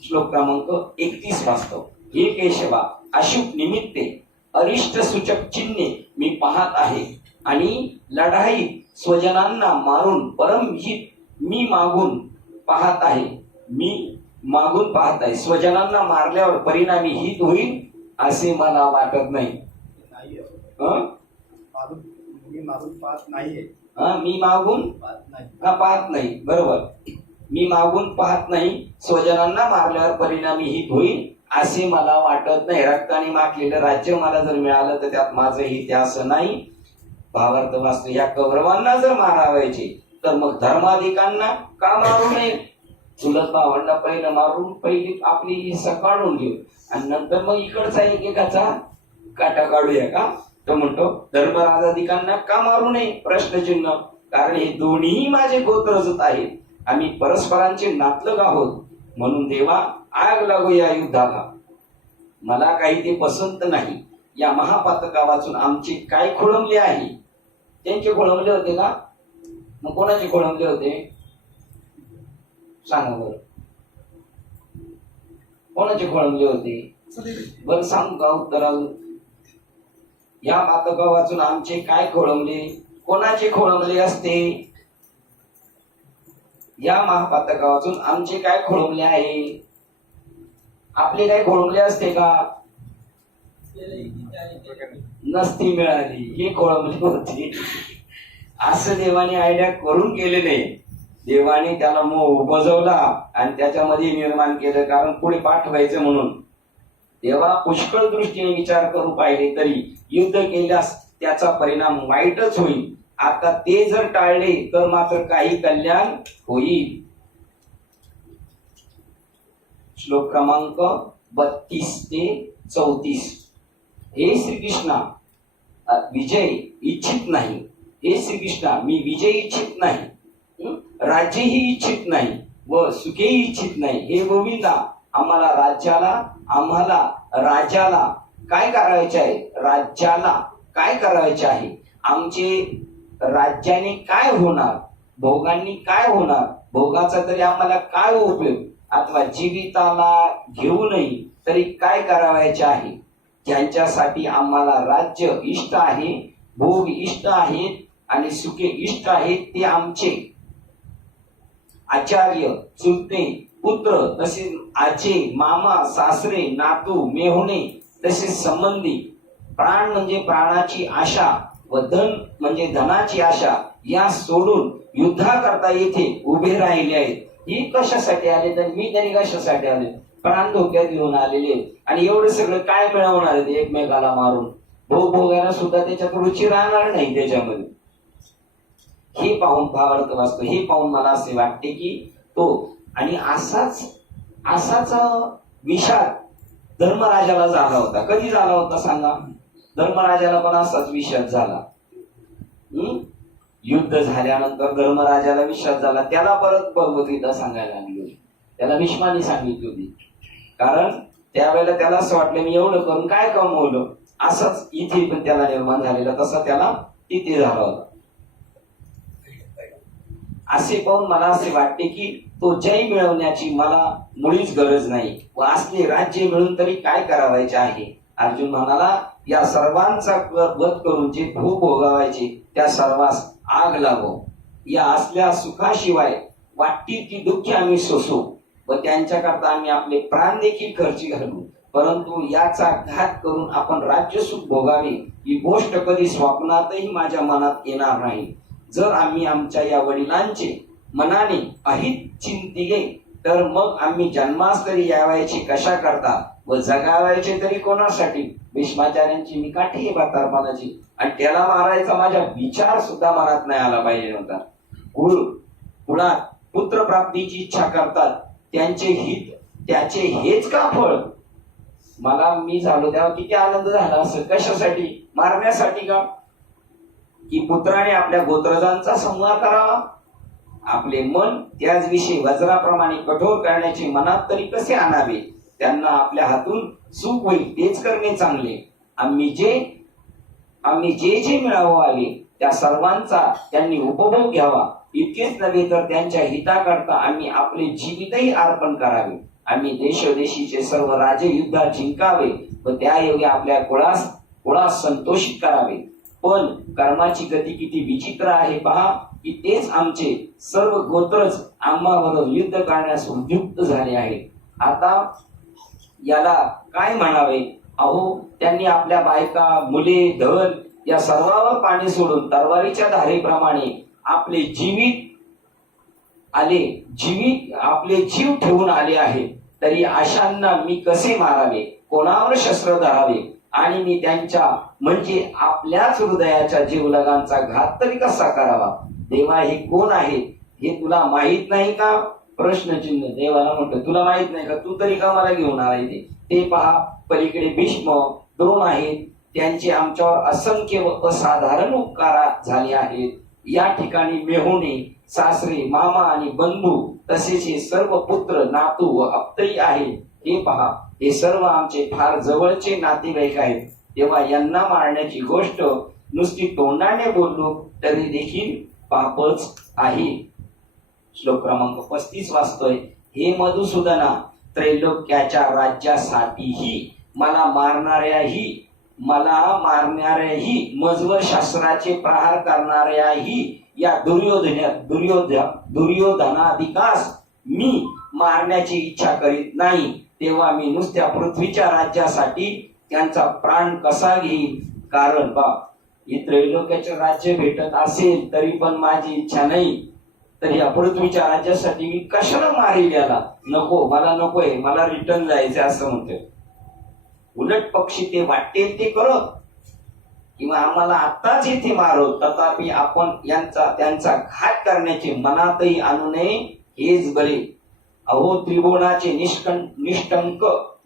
श्लोक क्रमांक 31 वाचतो. हे केशवा, अशुभ निमित्ते अरिष्ट सूचक चिन्हे मी पाहत आहे आणि लढाई स्वजनांना मारून परमहित मी मागून पाहत आहे. मागून पाहत आहे, स्वजनांना मारल्यावर परिणामी हित होईल असे मला वाटत नाही. मी मागून पाहत नाहीये. मी मागून पाहत नाही, बरोबर. मी मागून पाहत नाही, स्वजनांना मारल्यावर परिणामी हित होईल असे मला वाटत नाही. रक्ताने माखलेलं राज्य मला जर मिळालं तर त्यात माझं हित असं नाही. भावार्थ वाचतो, या कौरवांना जर मारावायचे तर मग धर्माधिकांना का मारू नये? चुलत भावांना पहिलं मारून पहिली आपली हिस्सा काढून घेऊ आणि नंतर मग इकडचा एकेकाचा काटा काढूया का? तो म्हणतो धर्मराजाधिकांना का मारू नये प्रश्नचिन्ह. कारण हे दोन्ही माझे गोत्रजत आहेत, आम्ही परस्परांचे नातलग आहोत. म्हणून देवा आग लागू या युद्धाला. मला काही ते पसंत नाही. या महापातका वाचून आमचे काय खोळंबले आहे? त्यांचे खोळंबले होते का? मग कोणाचे खोळंबले होते सांगा बरं. कोणाचे खोळंबले होते बरं सांगू का उत्तराल? या पातका वाचून आमचे काय खोळंबले? कोणाचे खोळंबले असते? या महापातका वाचून आमचे काय खोळंबले आहे? आपले काय खोळंबले असते का? नसती मिळाली, हे खोळंबले होते. असं देवाने आयडिया करून केले नाही. देवाने त्याला मोह बजवला आणि त्याच्यामध्ये निर्माण केलं, कारण पुढे पाठवायचं म्हणून. देवा पुष्कळ दृष्टीने विचार करू पाहिले तरी युद्ध केल्यास त्याचा परिणाम वाईटच होईल. आता ते जर टाळले तर मात्र काही कल्याण होईल. श्लोक क्रमांक 32 ते 34. हे श्रीकृष्णा, विजय इच्छित नाही. हे श्रीकृष्णा, मी विजय इच्छित नाही, राज्यही इच्छित नाही व सुखेही इच्छित नाही. हे गोविंदा, आम्हाला राजाला काय करायचे आहे? राज्याला काय करायचे आहे? आमचे राज्याने काय होणार? भोगांनी काय होणार? भोगाचा तरी आम्हाला काय उपयोग? अथवा जीविताला घेऊनही तरी काय करावायचे आहे? ज्यांच्यासाठी आम्हाला राज्य इष्ट आहे, भोग इष्ट आहेत आणि सुखे इष्ट आहेत ते आमचे आचार्य, चुलते, पुत्र, तसेच आचे, मामा, सासरे, नातू, मेहुणे, तसेच संबंधी, प्राण म्हणजे प्राणाची आशा व धन म्हणजे धनाची आशा या सोडून युद्धा करता येथे उभे राहिले आहेत. ही कशासाठी आले तर मी तरी कशासाठी आले? प्राण धोक्यात घेऊन आलेले आणि एवढं सगळं काय मिळवणार आहे एकमेकाला मारून? भोगायला सुद्धा त्याच्यात रुची राहणार नाही त्याच्यामध्ये. हे पाहून भावार्थ वाचतो, हे पाहून मला असे वाटते की तो आणि असाच विषाद धर्मराजाला झाला होता. कधी झाला होता सांगा? धर्मराजाला पण असाच विषाद झाला. युद्ध झाल्यानंतर धर्मराजाला विषाद झाला. त्याला परत भगवद्गीता सांगायला लागली, त्याला भीष्माने सांगितली होती. कारण त्यावेळेला त्याला असं वाटलं मी एवढं करून काय कमवलं. असंच इथे पण त्याला निर्माण झालेला, तसा त्याला तिथे झाला होता. असे पाहून मला असे वाटते की तो जय मिळवण्याची मला मुळीच गरज नाही व असले राज्य मिळून तरी काय करावायचे आहे. अर्जुन म्हणाला या सर्वांचा वध करून जे भोग भोगावायचे त्या सर्वांस आग लागो. या असल्या सुखाशिवाय वाटतील की दुःखी आम्ही सोसू व त्यांच्याकरता आम्ही आपले प्राण देखील खर्ची घालू. परंतु याचा घात करून आपण राज्य सुख भोगावे ही गोष्ट कधी स्वप्नातही माझ्या मनात येणार नाही. जर आम्ही आमच्या या वडिलांचे मनाने अहित चिंतिले तर मग आम्ही जन्मास तरी यावायचे कशा करता व जगावायचे तरी कोणासाठी? भीष्माचार्यांची मी काठी आहे म्हातारपणाची आणि त्याला मारायचा माझा विचार सुद्धा मनात नाही आला पाहिजे नव्हता. कुळात पुत्र प्राप्तीची इच्छा करतात त्यांचे हित त्याचे हेच का फळ? मला मी झालो तेव्हा किती आनंद झाला. असं कशासाठी? मारण्यासाठी का? की पुत्राने आपल्या गोत्रजांचा संहार करावा. आपले मन त्याच विषयी वज्राप्रमाणे कठोर करण्याचे मनात तरी कसे आणावे? त्यांना आपल्या हातून सुख होईल तेच करणे चांगले. आम्ही जे जे मिळवावे त्या सर्वांचा त्यांनी उपभोग घ्यावा. इतकेच नव्हे तर त्यांच्या हिताकरता आम्ही आपले जीवितही अर्पण करावे. आम्ही देशोदेशीचे सर्व राजे युद्धात जिंकावे व त्यायोगे आपल्या कुळास संतोषित करावे. पण कर्माची गती किती विचित्र आहे पहा, की तेच आमचे सर्व गोत्रच आम्हाबरोबर युद्ध करण्यास उद्युक्त झाले आहेत. आता याला काय म्हणावे? अहो, त्यांनी आपल्या बायका, मुले, धन या सर्वावर पाणी सोडून तरवारीच्या धारेप्रमाणे आपले आपले जीव ठेवून आले आहे. तरी अशांना मी कसे मारावे? कोणावर शस्त्र धरावे? आणि मी त्यांच्या म्हणजे आपल्याच हृदयाच्या जीवलगांचा घात तरी कसा करावा? देवा, हे कोण आहे हे तुला माहित नाही का? प्रश्नचिन्ह. देवाला म्हणतो, तुला माहित नाही का? तू तरी का मला घेऊन आलाय? ते पहा, पलीकडे भीष्म, द्रोण आहेत. त्यांचे आमच्यावर असंख्य व असाधारण उपकार झाले आहेत. या ठिकाणी मेहुणे, सासरे, मामा आणि बंधू तसेच हे सर्व पुत्र, नातू व अपतई आहेत. हे पहा, हे सर्व आमचे फार जवळचे नातेवाईक आहेत. तेव्हा यांना मारण्याची गोष्ट नुसती तोंडाने बोललो तरी देखील पापच आहे. श्लोक क्रमांक 35 वाचतोय. हे मधुसूदना, त्रैलोक्याच्या राज्यासाठीही मला मारणाऱ्याही मजवर शास्त्राचे प्रहार करणाऱ्याही या दुर्योधनाधिकास मी मारण्याची इच्छा करीत नाही. तेव्हा मी नुसत्या पृथ्वीच्या राज्यासाठी त्यांचा प्राण कसा घेईल? कारण हे त्रैलोक्याचे राज्य भेटत असेल तरी पण माझी इच्छा नाही, तर या पृथ्वीच्या राज्यासाठी मी कशाला मारेल याला? नको, मला नकोय, मला रिटर्न जायचं असं म्हणतोय. उलट पक्षी ते वाटेल ते करत किंवा आम्हाला आत्ताच इथे मारो, तथापि आपण त्यांचा घात करण्याचे मनातही आणू नये, हेच बरे. अहो, त्रिभुवनाचे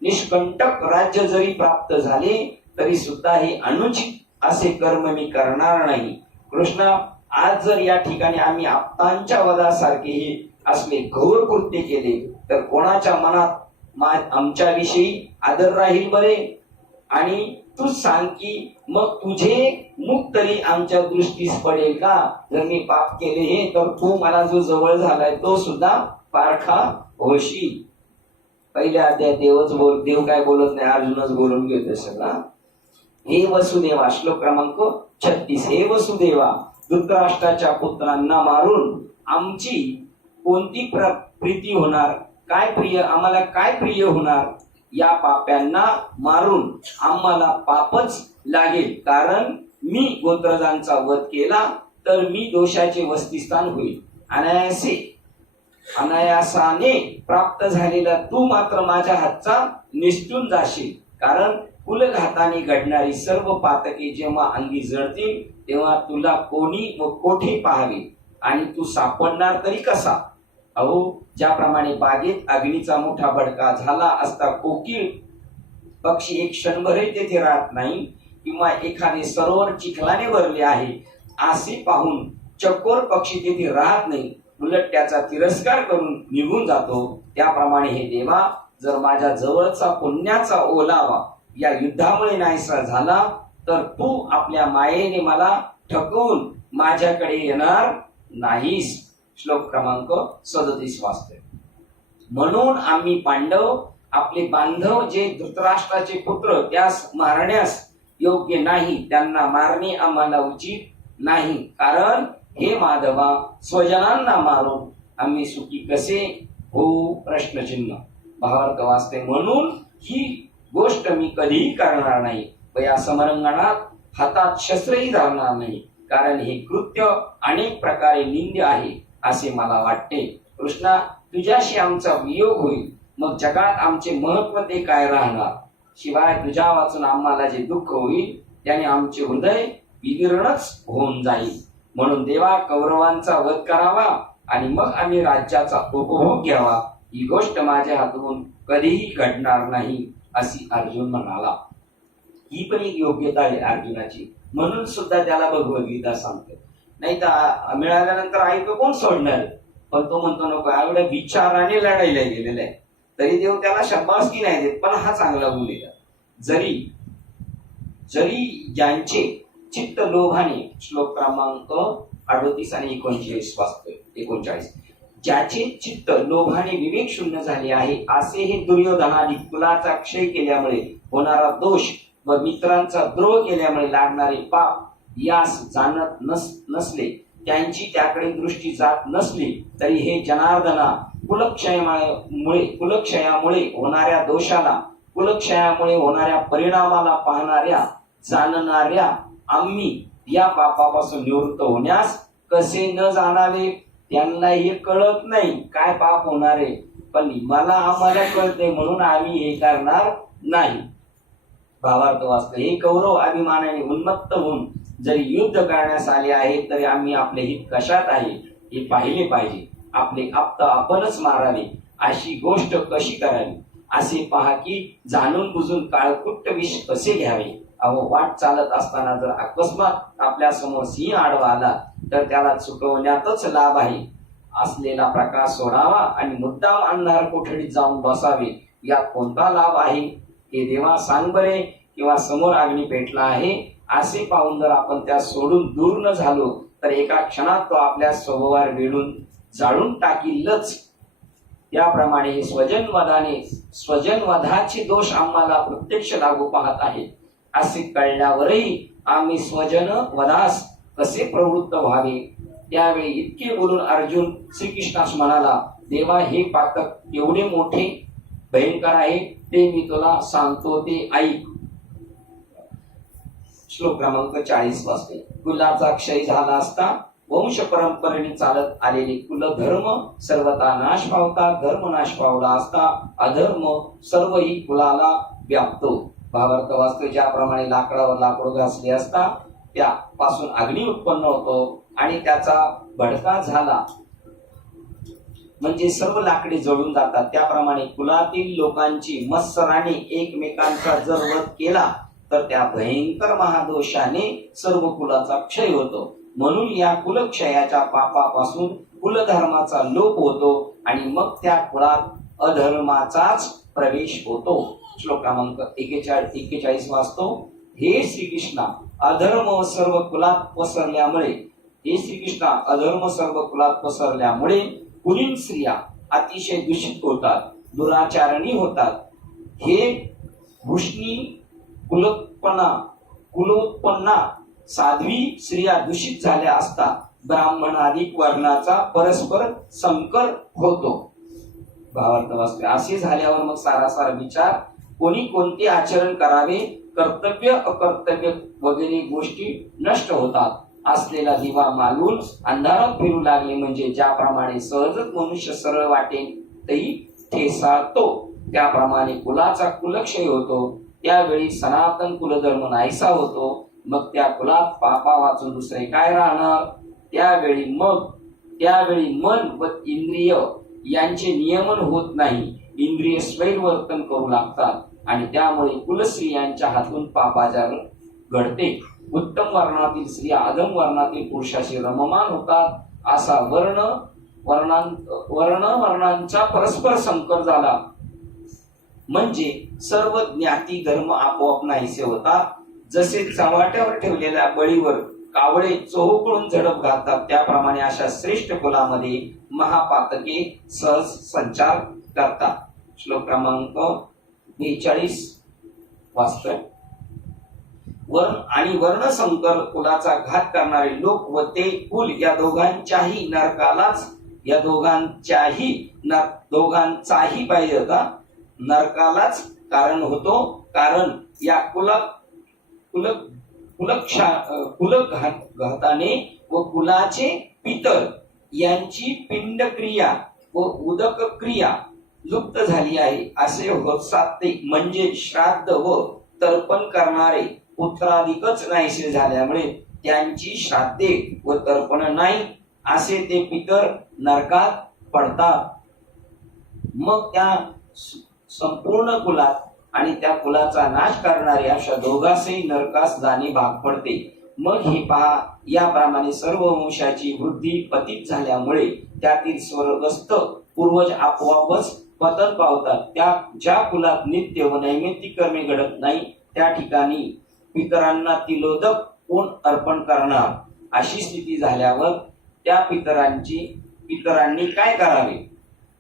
निष्कंटक राज्य जरी प्राप्त झाले तरी सुद्धा हे अनुचित असे कर्म मी करणार नाही. कृष्णा, आज जर या ठिकाणी आम्ही आप्तांच्या वधासारखे हे असले घोर कृत्य केले तर कोणाच्या मनात आमच्याविषयी आदर राहील बरे? आणि तू सांग की मग तुझे मुख तरी आमच्या दृष्टीस पडेल का? जर मी पाप केले हे, तर तू मला जो जवळ झालाय तो सुद्धा पारखा होशील. पहिल्या अध्यायात देव काय बोलत नाही, अर्जुनच बोलून घेतोय सगळा. हे वसुदेवा, श्लोक क्रमांक 36. हे वसुदेवा, धृतराष्ट्राच्या पुत्रांना मारून आमची कोणती प्रीती होणार? आम्हाला काय प्रिय होणार? या पाप्यांना मारून आम्हाला पापच लागेल, कारण मी गोत्रजांचा वध केला तर मी दोषाचे वस्तिस्थान होईल. अनायासाने प्राप्त झालेला तू मात्र माझ्या हातचा निसटून जाशील, कारण कुलघाताने घडणारी सर्व पातके जेव्हा अंगी जळतील तेव्हा तुला कोणी व कोठे पाहावे आणि तू सापडणार तरी कसा? अहो, ज्याप्रमाणे बागेत अग्नीचा मोठा भडका झाला असता कोकिळ पक्षी एक क्षणभरही तेथे राहत नाही, किंवा एखादे सरोवर चिखलाने भरले आहे असे पाहून चकोर पक्षी तेथे राहत नाही, उलट त्याचा तिरस्कार करून निघून जातो, त्याप्रमाणे हे देवा, जर माझ्या जवळचा पुण्याचा ओलावा या युद्धामुळे नाहीसा झाला तर तू आपल्या मायेने मला ठकवून माझ्याकडे येणार नाहीस. श्लोक क्रमांक 37 वाचतोय. म्हणून आम्ही पांडव आपले बांधव जे धृतराष्ट्राचे पुत्र त्यास मारण्यास योग्य नाही, त्यांना मारणे आम्हाला उचित नाही. कारण हे माधवा, स्वजनांना मारून आम्ही सुखी कसे होऊ? प्रश्नचिन्ह. भावार्थ वाचते. म्हणून ही गोष्ट मी कधीही करणार नाही व या समरंगणात हातात शस्त्रही धरणार नाही, कारण हे कृत्य अनेक प्रकारे निंद्य आहे असे मला वाटते. कृष्णा, तुझ्याशी आमचा वियोग होईल, मग जगात आमचे महत्व ते काय राहणार? शिवाय तुझ्या वाचून आम्हाला जे दुःख होईल त्याने आमचे हृदय विदीर्णच होऊन जाईल. म्हणून देवा, कौरवांचा वध करावा आणि मग आम्ही राज्याचा उपभोग घ्यावा, ही गोष्ट माझ्या हातून कधीही घडणार नाही अशी अर्जुन म्हणाला. ही पण एक योग्यता आहे अर्जुनाची, म्हणून सुद्धा त्याला भगवद्गीता सांगते. नाही तर मिळाल्यानंतर ऐक कोण सोडणार? पण तो म्हणतो नको, एवढ्या विचाराने लढायला गेलेला आहे तरी देव त्याला शब्बासकी नाही देत, पण हा चांगला गुण आहे. जरी ज्यांचे चित्त लोभाने, श्लोक क्रमांक 38 आणि 39 वाचतोय. 39. ज्याचे चित्त लोभाने विवेक शून्य झाले आहे असे हे दुर्योधनाने कुलाचा क्षय केल्यामुळे होणारा दोष व मित्रांचा द्रोह केल्यामुळे लागणारे पाप यास जाणत नसले, त्यांची त्याकडे दृष्टी जात नसली तरी हे जनार्दना कुलक्षयामुळे होणाऱ्या दोषाला, कुलक्षयामुळे होणाऱ्या परिणामाला पाहणाऱ्या जाणणाऱ्या आम्ही या पापापासून निवृत्त होण्यास कसे न जाणावे. त्यांना हे कळत नाही काय पाप होणार आहे, पण आम्हाला कळते म्हणून आम्ही हे करणार नाही. भावार्थ वाचतो. हे कौरव अभिमानाने उन्मत्त होऊन जरी युद्ध करण्यास आले आहे तरी आम्ही आपले हित कशात आहे हे पाहिले पाहिजे. आपले आप्त आपणच मारावे अशी गोष्ट कशी करावी असे पहा की जाणून बुजून काळकुट्ट विष कसे घ्यावे. अहो वाट चालत असताना जर अकस्मात आपल्या समोर सिंह आडवा आला तर त्याला चुकवण्यातच लाभ आहे. असलेला प्रकाश सोडावा आणि मुद्दाम अंधार कोठडीत जाऊन बसावे यात कोणता लाभ आहे हे देवा सांग बरे. किंवा समोर अग्नी पेटला आहे असे पाहून जर आपण त्या सोडून दूर न झालो तर एका क्षणात तो आपल्या स्वभावावर वेढून जाळून टाकीलच. त्याप्रमाणे हे स्वजनवधाचे दोष आम्हाला प्रत्यक्ष लागू पाहत आहेत असे कळल्यावरही आम्ही स्वजन वधास कसे प्रवृत्त व्हावे. त्यावेळी इतके बोलून अर्जुन श्रीकृष्णास म्हणाला, देवा हे पातक एवढे मोठे भयंकर आहे ते मी तुला सांगतो ते ऐक. श्लोक क्रमांक 40 वाचते. कुलाचा क्षय झाला असता वंश परंपरेने चालत आलेले कुलधर्म सर्वता नाश पावतात. धर्म नाश पावला असता अधर्म सर्वही कुलाला व्यापतो. भावार्थ वाचतो. ज्याप्रमाणे लाकडावर लाकूड घासले असता त्यापासून अग्नी उत्पन्न होतो आणि त्याचा भडका झाला म्हणजे सर्व लाकडे जळून जातात. त्याप्रमाणे कुलातील लोकांची मत्सराने एकमेकांचा जर वध केला तर त्या भयंकर महादोषाने सर्व कुलाचा क्षय होतो. म्हणून या कुलक्षयाच्या पापापासून कुलधर्माचा लोप होतो आणि मग त्या कुळात अधर्माचाच प्रवेश होतो. श्लोक क्रमांक 41 वाचतो. हे श्रीकृष्णा अधर्म सर्व कुलात पसरल्यामुळे कुलीन स्त्रिया अतिशय दूषित होतात, दुराचारणी होतात. हे वृष्णी कुलोत्पन्ना साध्वी स्त्रिया दूषित झाल्या असता ब्राह्मण अधिक वर्णाचा परस्पर संकर होतो. भावार्थ वाचते. असे झाल्यावर मग सारासार विचार कोणी कोणते आचरण करावे, कर्तव्य अकर्तव्य वगैरे गोष्टी नष्ट होतात. असलेला दिवा मालून अंधारात फिरू लागले म्हणजे ज्याप्रमाणे सहजच मनुष्य सरळ वाटेल तरी ठेसाळतो त्याप्रमाणे कुलाचा कुलक्षय होतो. त्यावेळी सनातन कुलधर्म नाहीसा होतो. मग त्या कुलात पापा वाचून दुसरे काय राहणार. त्यावेळी मन व इंद्रिय यांचे नियमन होत नाही. इंद्रिय स्वैरवर्तन करू लागतात आणि त्यामुळे कुलस्त्रियांच्या हातून पापाचार घडते. उत्तम वर्णातील स्त्रिया अधम वर्णातील पुरुषाशी रममान होतात. असा वर्णांचा परस्पर संकर झाला म्हणजे सर्व ज्ञाती धर्म आपोआप नाहीसे होतात. जसे चव्हाट्यावर ठेवलेल्या बळीवर कावळे चोहूकडून झडप घालतात त्याप्रमाणे अशा श्रेष्ठ कुलामध्ये महापातके सहज संचार करतात. श्लोक क्रमांक 42 वाचतोय. वर्ण आणि वर्णसंकर कुलाचा घात करणारे लोक व ते कुल या दोघांचाही पाहिजे होता नरकालाच कारण होतो. कारण या कुलघाताने व कुलाचे पितर यांची पिंडक्रिया व उदक क्रिया लुप्त झाली आहे असे होत साधते. म्हणजे श्राद्ध व तर्पण करणारे पुत्राधिकच नाहीसे झाल्यामुळे त्यांची श्राद्धे व तर्पण नाही असे ते पितर नरकात पडतात. मग त्या संपूर्ण कुलात आणि त्या कुलाचा नाश करणारे अशा दोघांसही नरकास जाणे भाग पडते. मग हे पहा याप्रमाणे सर्व वंशाची वृद्धी पतित झाल्यामुळे त्यातील स्वर्गस्थ पूर्वज आपोआपच पतन पावतात. ज्या कुलात नित्य व नैमित्तिक कर्मे घडत नाही त्या ठिकाणी पितरांना तिलोदक कोण अर्पण करणार. अशी स्थिती झाल्यावर त्या पितरांनी काय करावे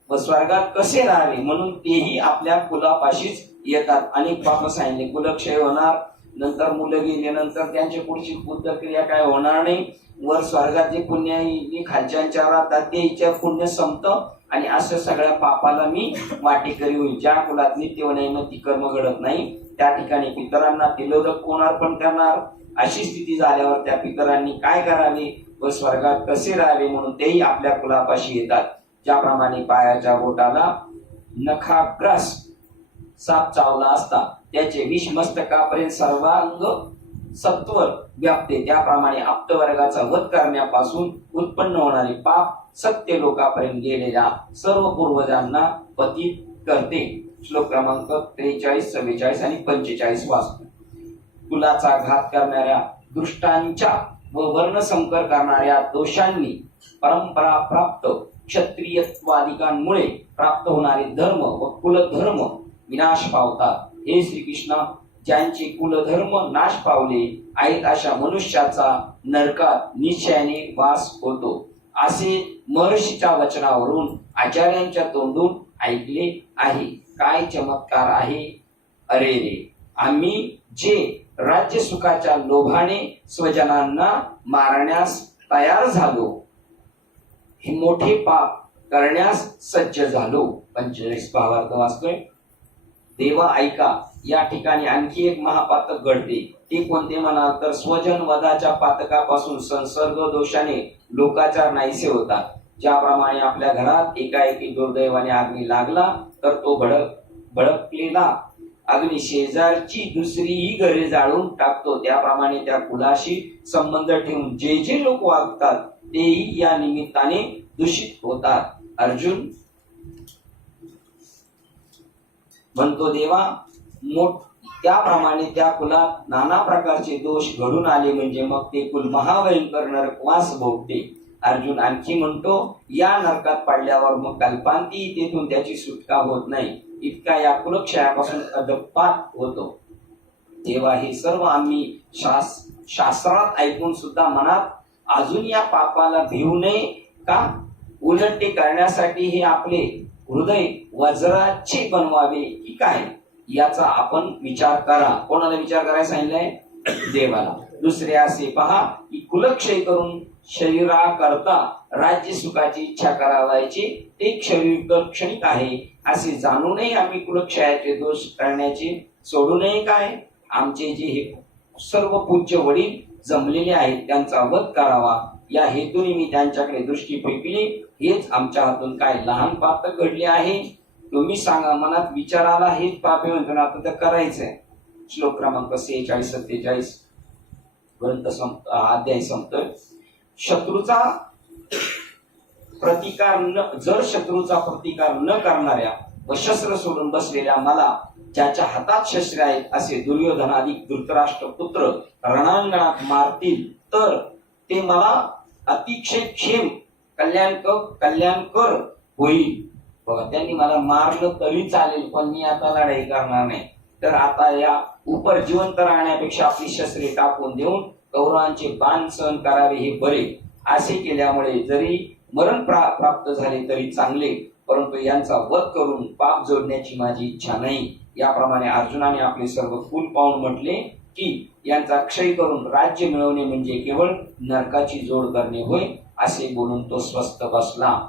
व स्वर्गात कसे राहावे म्हणून तेही आपल्या कुलापाशीच येतात. अनेक पाप सांगितले. कुलक्षय होणार, नंतर मुलं गेल्यानंतर त्यांची पुढची बुद्धक्रिया काय होणार नाही. वर स्वर्गात जे पुण्य खालच्यांच्या राहतात ते इच्छा पुण्य संपतं आणि असं सगळ्या पापाला मी वाटेकरी होईल. ज्या कुलात नित्य व नैमित्तिक कर्म घडत नाही त्या ठिकाणी पितरांना तिलोदक कोण अर्पण करणार? अशी स्थिती झाल्यावर त्या पितरांनी काय करावे व स्वर्गात कसे राहावे म्हणून तेही आपल्या कुलापाशी येतात. ज्याप्रमाणे पायाच्या बोटाला नखाग्रास साप चावला असता त्याचे विष मस्तकापर्यंत सर्वांग सत्वर व्यापते, त्याप्रमाणे आप्तवर्गाचा वध करण्यापासून उत्पन्न होणारे पाप सत्य लोकापर्यंत गेलेल्या सर्व पूर्वजांना पतित करते. श्लोक क्रमांक 43, 44 आणि 45 वाचतो. कुलाचा घात करणाऱ्या दुष्टांच्या व वर्णसंकर करणाऱ्या दोषांनी परंपरा प्राप्त क्षत्रियत्वादिकांमुळे प्राप्त होणारे धर्म व कुलधर्म विनाश पावतात. हे श्रीकृष्णा, ज्यांचे कुलधर्म नाश पावले आहेत अशा मनुष्याचा नरकात निश्चयाने वास होतो, असे महर्षीच्या वचनावरून आचार्यांच्या तोंडून ऐकले आहे. काय चमत्कार आहे! अरे रे, आम्ही जे राज्य सुखाच्या लोभाने स्वजनांना मारण्यास तयार झालो, हे मोठे पाप करण्यास सज्ज झालो. 45 भावार्थ वाचतोय. देवा ऐका, या ठिकाणी आणखी एक महापातक घडते. ते कोणते म्हणाल तर स्वजन वधाच्या पातकापासून संसर्ग दोषाने लोकाचार नाहीसे होतात. ज्याप्रमाणे आपल्या घरात एकाएकी दुर्दैवाने अग्नी लागला तर तो भडकलेला अग्नी शेजारची दुसरीही घरे जाळून टाकतो, त्याप्रमाणे त्या कुलाशी संबंध ठेवून जे जे लोक वागतात तेही या निमित्ताने दूषित होतात. अर्जुन म्हणतो, देवा त्याप्रमाणे त्या कुलात नाना प्रकारचे दोष घडून आले म्हणजे मग ते कुल महाभयंकर नरकवास भोगते. अर्जुन आणखी म्हणतो, या नरकात पडल्यावर मग कल्पांती तेथून त्याची सुटका होत नाही, इतका या कुलक्षयापासून अधपात होतो. तेव्हा हे सर्व आम्ही शास्त्रात ऐकून सुद्धा मनात अजून या पापाला भिवू नये का? उलट ते करण्यासाठी हे आपले हृदय वज्राचे बनवावे की काय, याचा आपण विचार करा. कोणाला विचार करायला सांगितलंय? देवाला. दुसरे असे पहा की कुलक्षय करून शरीराकरता राज्य सुखाची इच्छा करावायची ते क्षणिक आहे असे जाणूनही आम्ही कुलक्षयाचे दोष करण्याचे सोडू नये काय? आमचे जे हे सर्व पूज्य वडील जमलेले आहेत त्यांचा वध करावा या हेतूने मी त्यांच्याकडे दृष्टी फेकली. हेच आमच्या हातून काय लहान पाप घडले आहे? तुम्ही सांगा, मनात विचार आला हेच पाप आहे म्हणतो ना, आता तर करायचंय. श्लोक क्रमांक 46, 47 ग्रंथ अध्याय संपतोय. शत्रूचा प्रतिकार न करणाऱ्या व शस्त्र सोडून बसलेल्या मला, ज्याच्या हातात शस्त्र आहेत असे दुर्योधनाधिक धृतराष्ट्र पुत्र रणांगणात मारतील तर ते मला अतिशय क्षेम कल्याणकर होईल. बघा, त्यांनी मला मारलं तरी चालेल पण मी आता लढाई करणार नाही. तर आता या उपर जिवंत राहण्यापेक्षा आपली शस्त्रे टाकून देऊन कौरवांचे बाण सहन करावे हे बरे. असे केल्यामुळे जरी मरण प्राप्त झाले तरी चांगले, परंतु यांचा वध करून पाप जोडण्याची माझी इच्छा नाही. याप्रमाणे अर्जुनाने आपले सर्व कुल पाहून म्हटले की यांचा क्षय करून राज्य मिळवणे म्हणजे केवळ नरकाची जोड करणे होय, असे बोलून तो स्वस्थ बसला.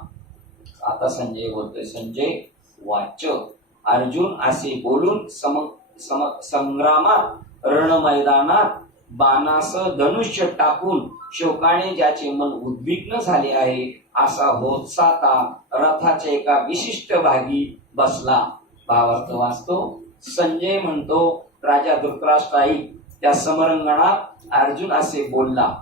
आता संजय बोलतोय. संजय वाच. अर्जुन असे बोलून संग्रामात रणमैदानात बाणास धनुष्य टाकून शोकाने ज्याचे मन उद्विग्न झाले आहे असा होत साता रथाच्या एका विशिष्ट भागी बसला. भावार्थ वाचतो. संजय म्हणतो, राजा धृतराष्ट्र त्या समरंगणात अर्जुन असे बोलला.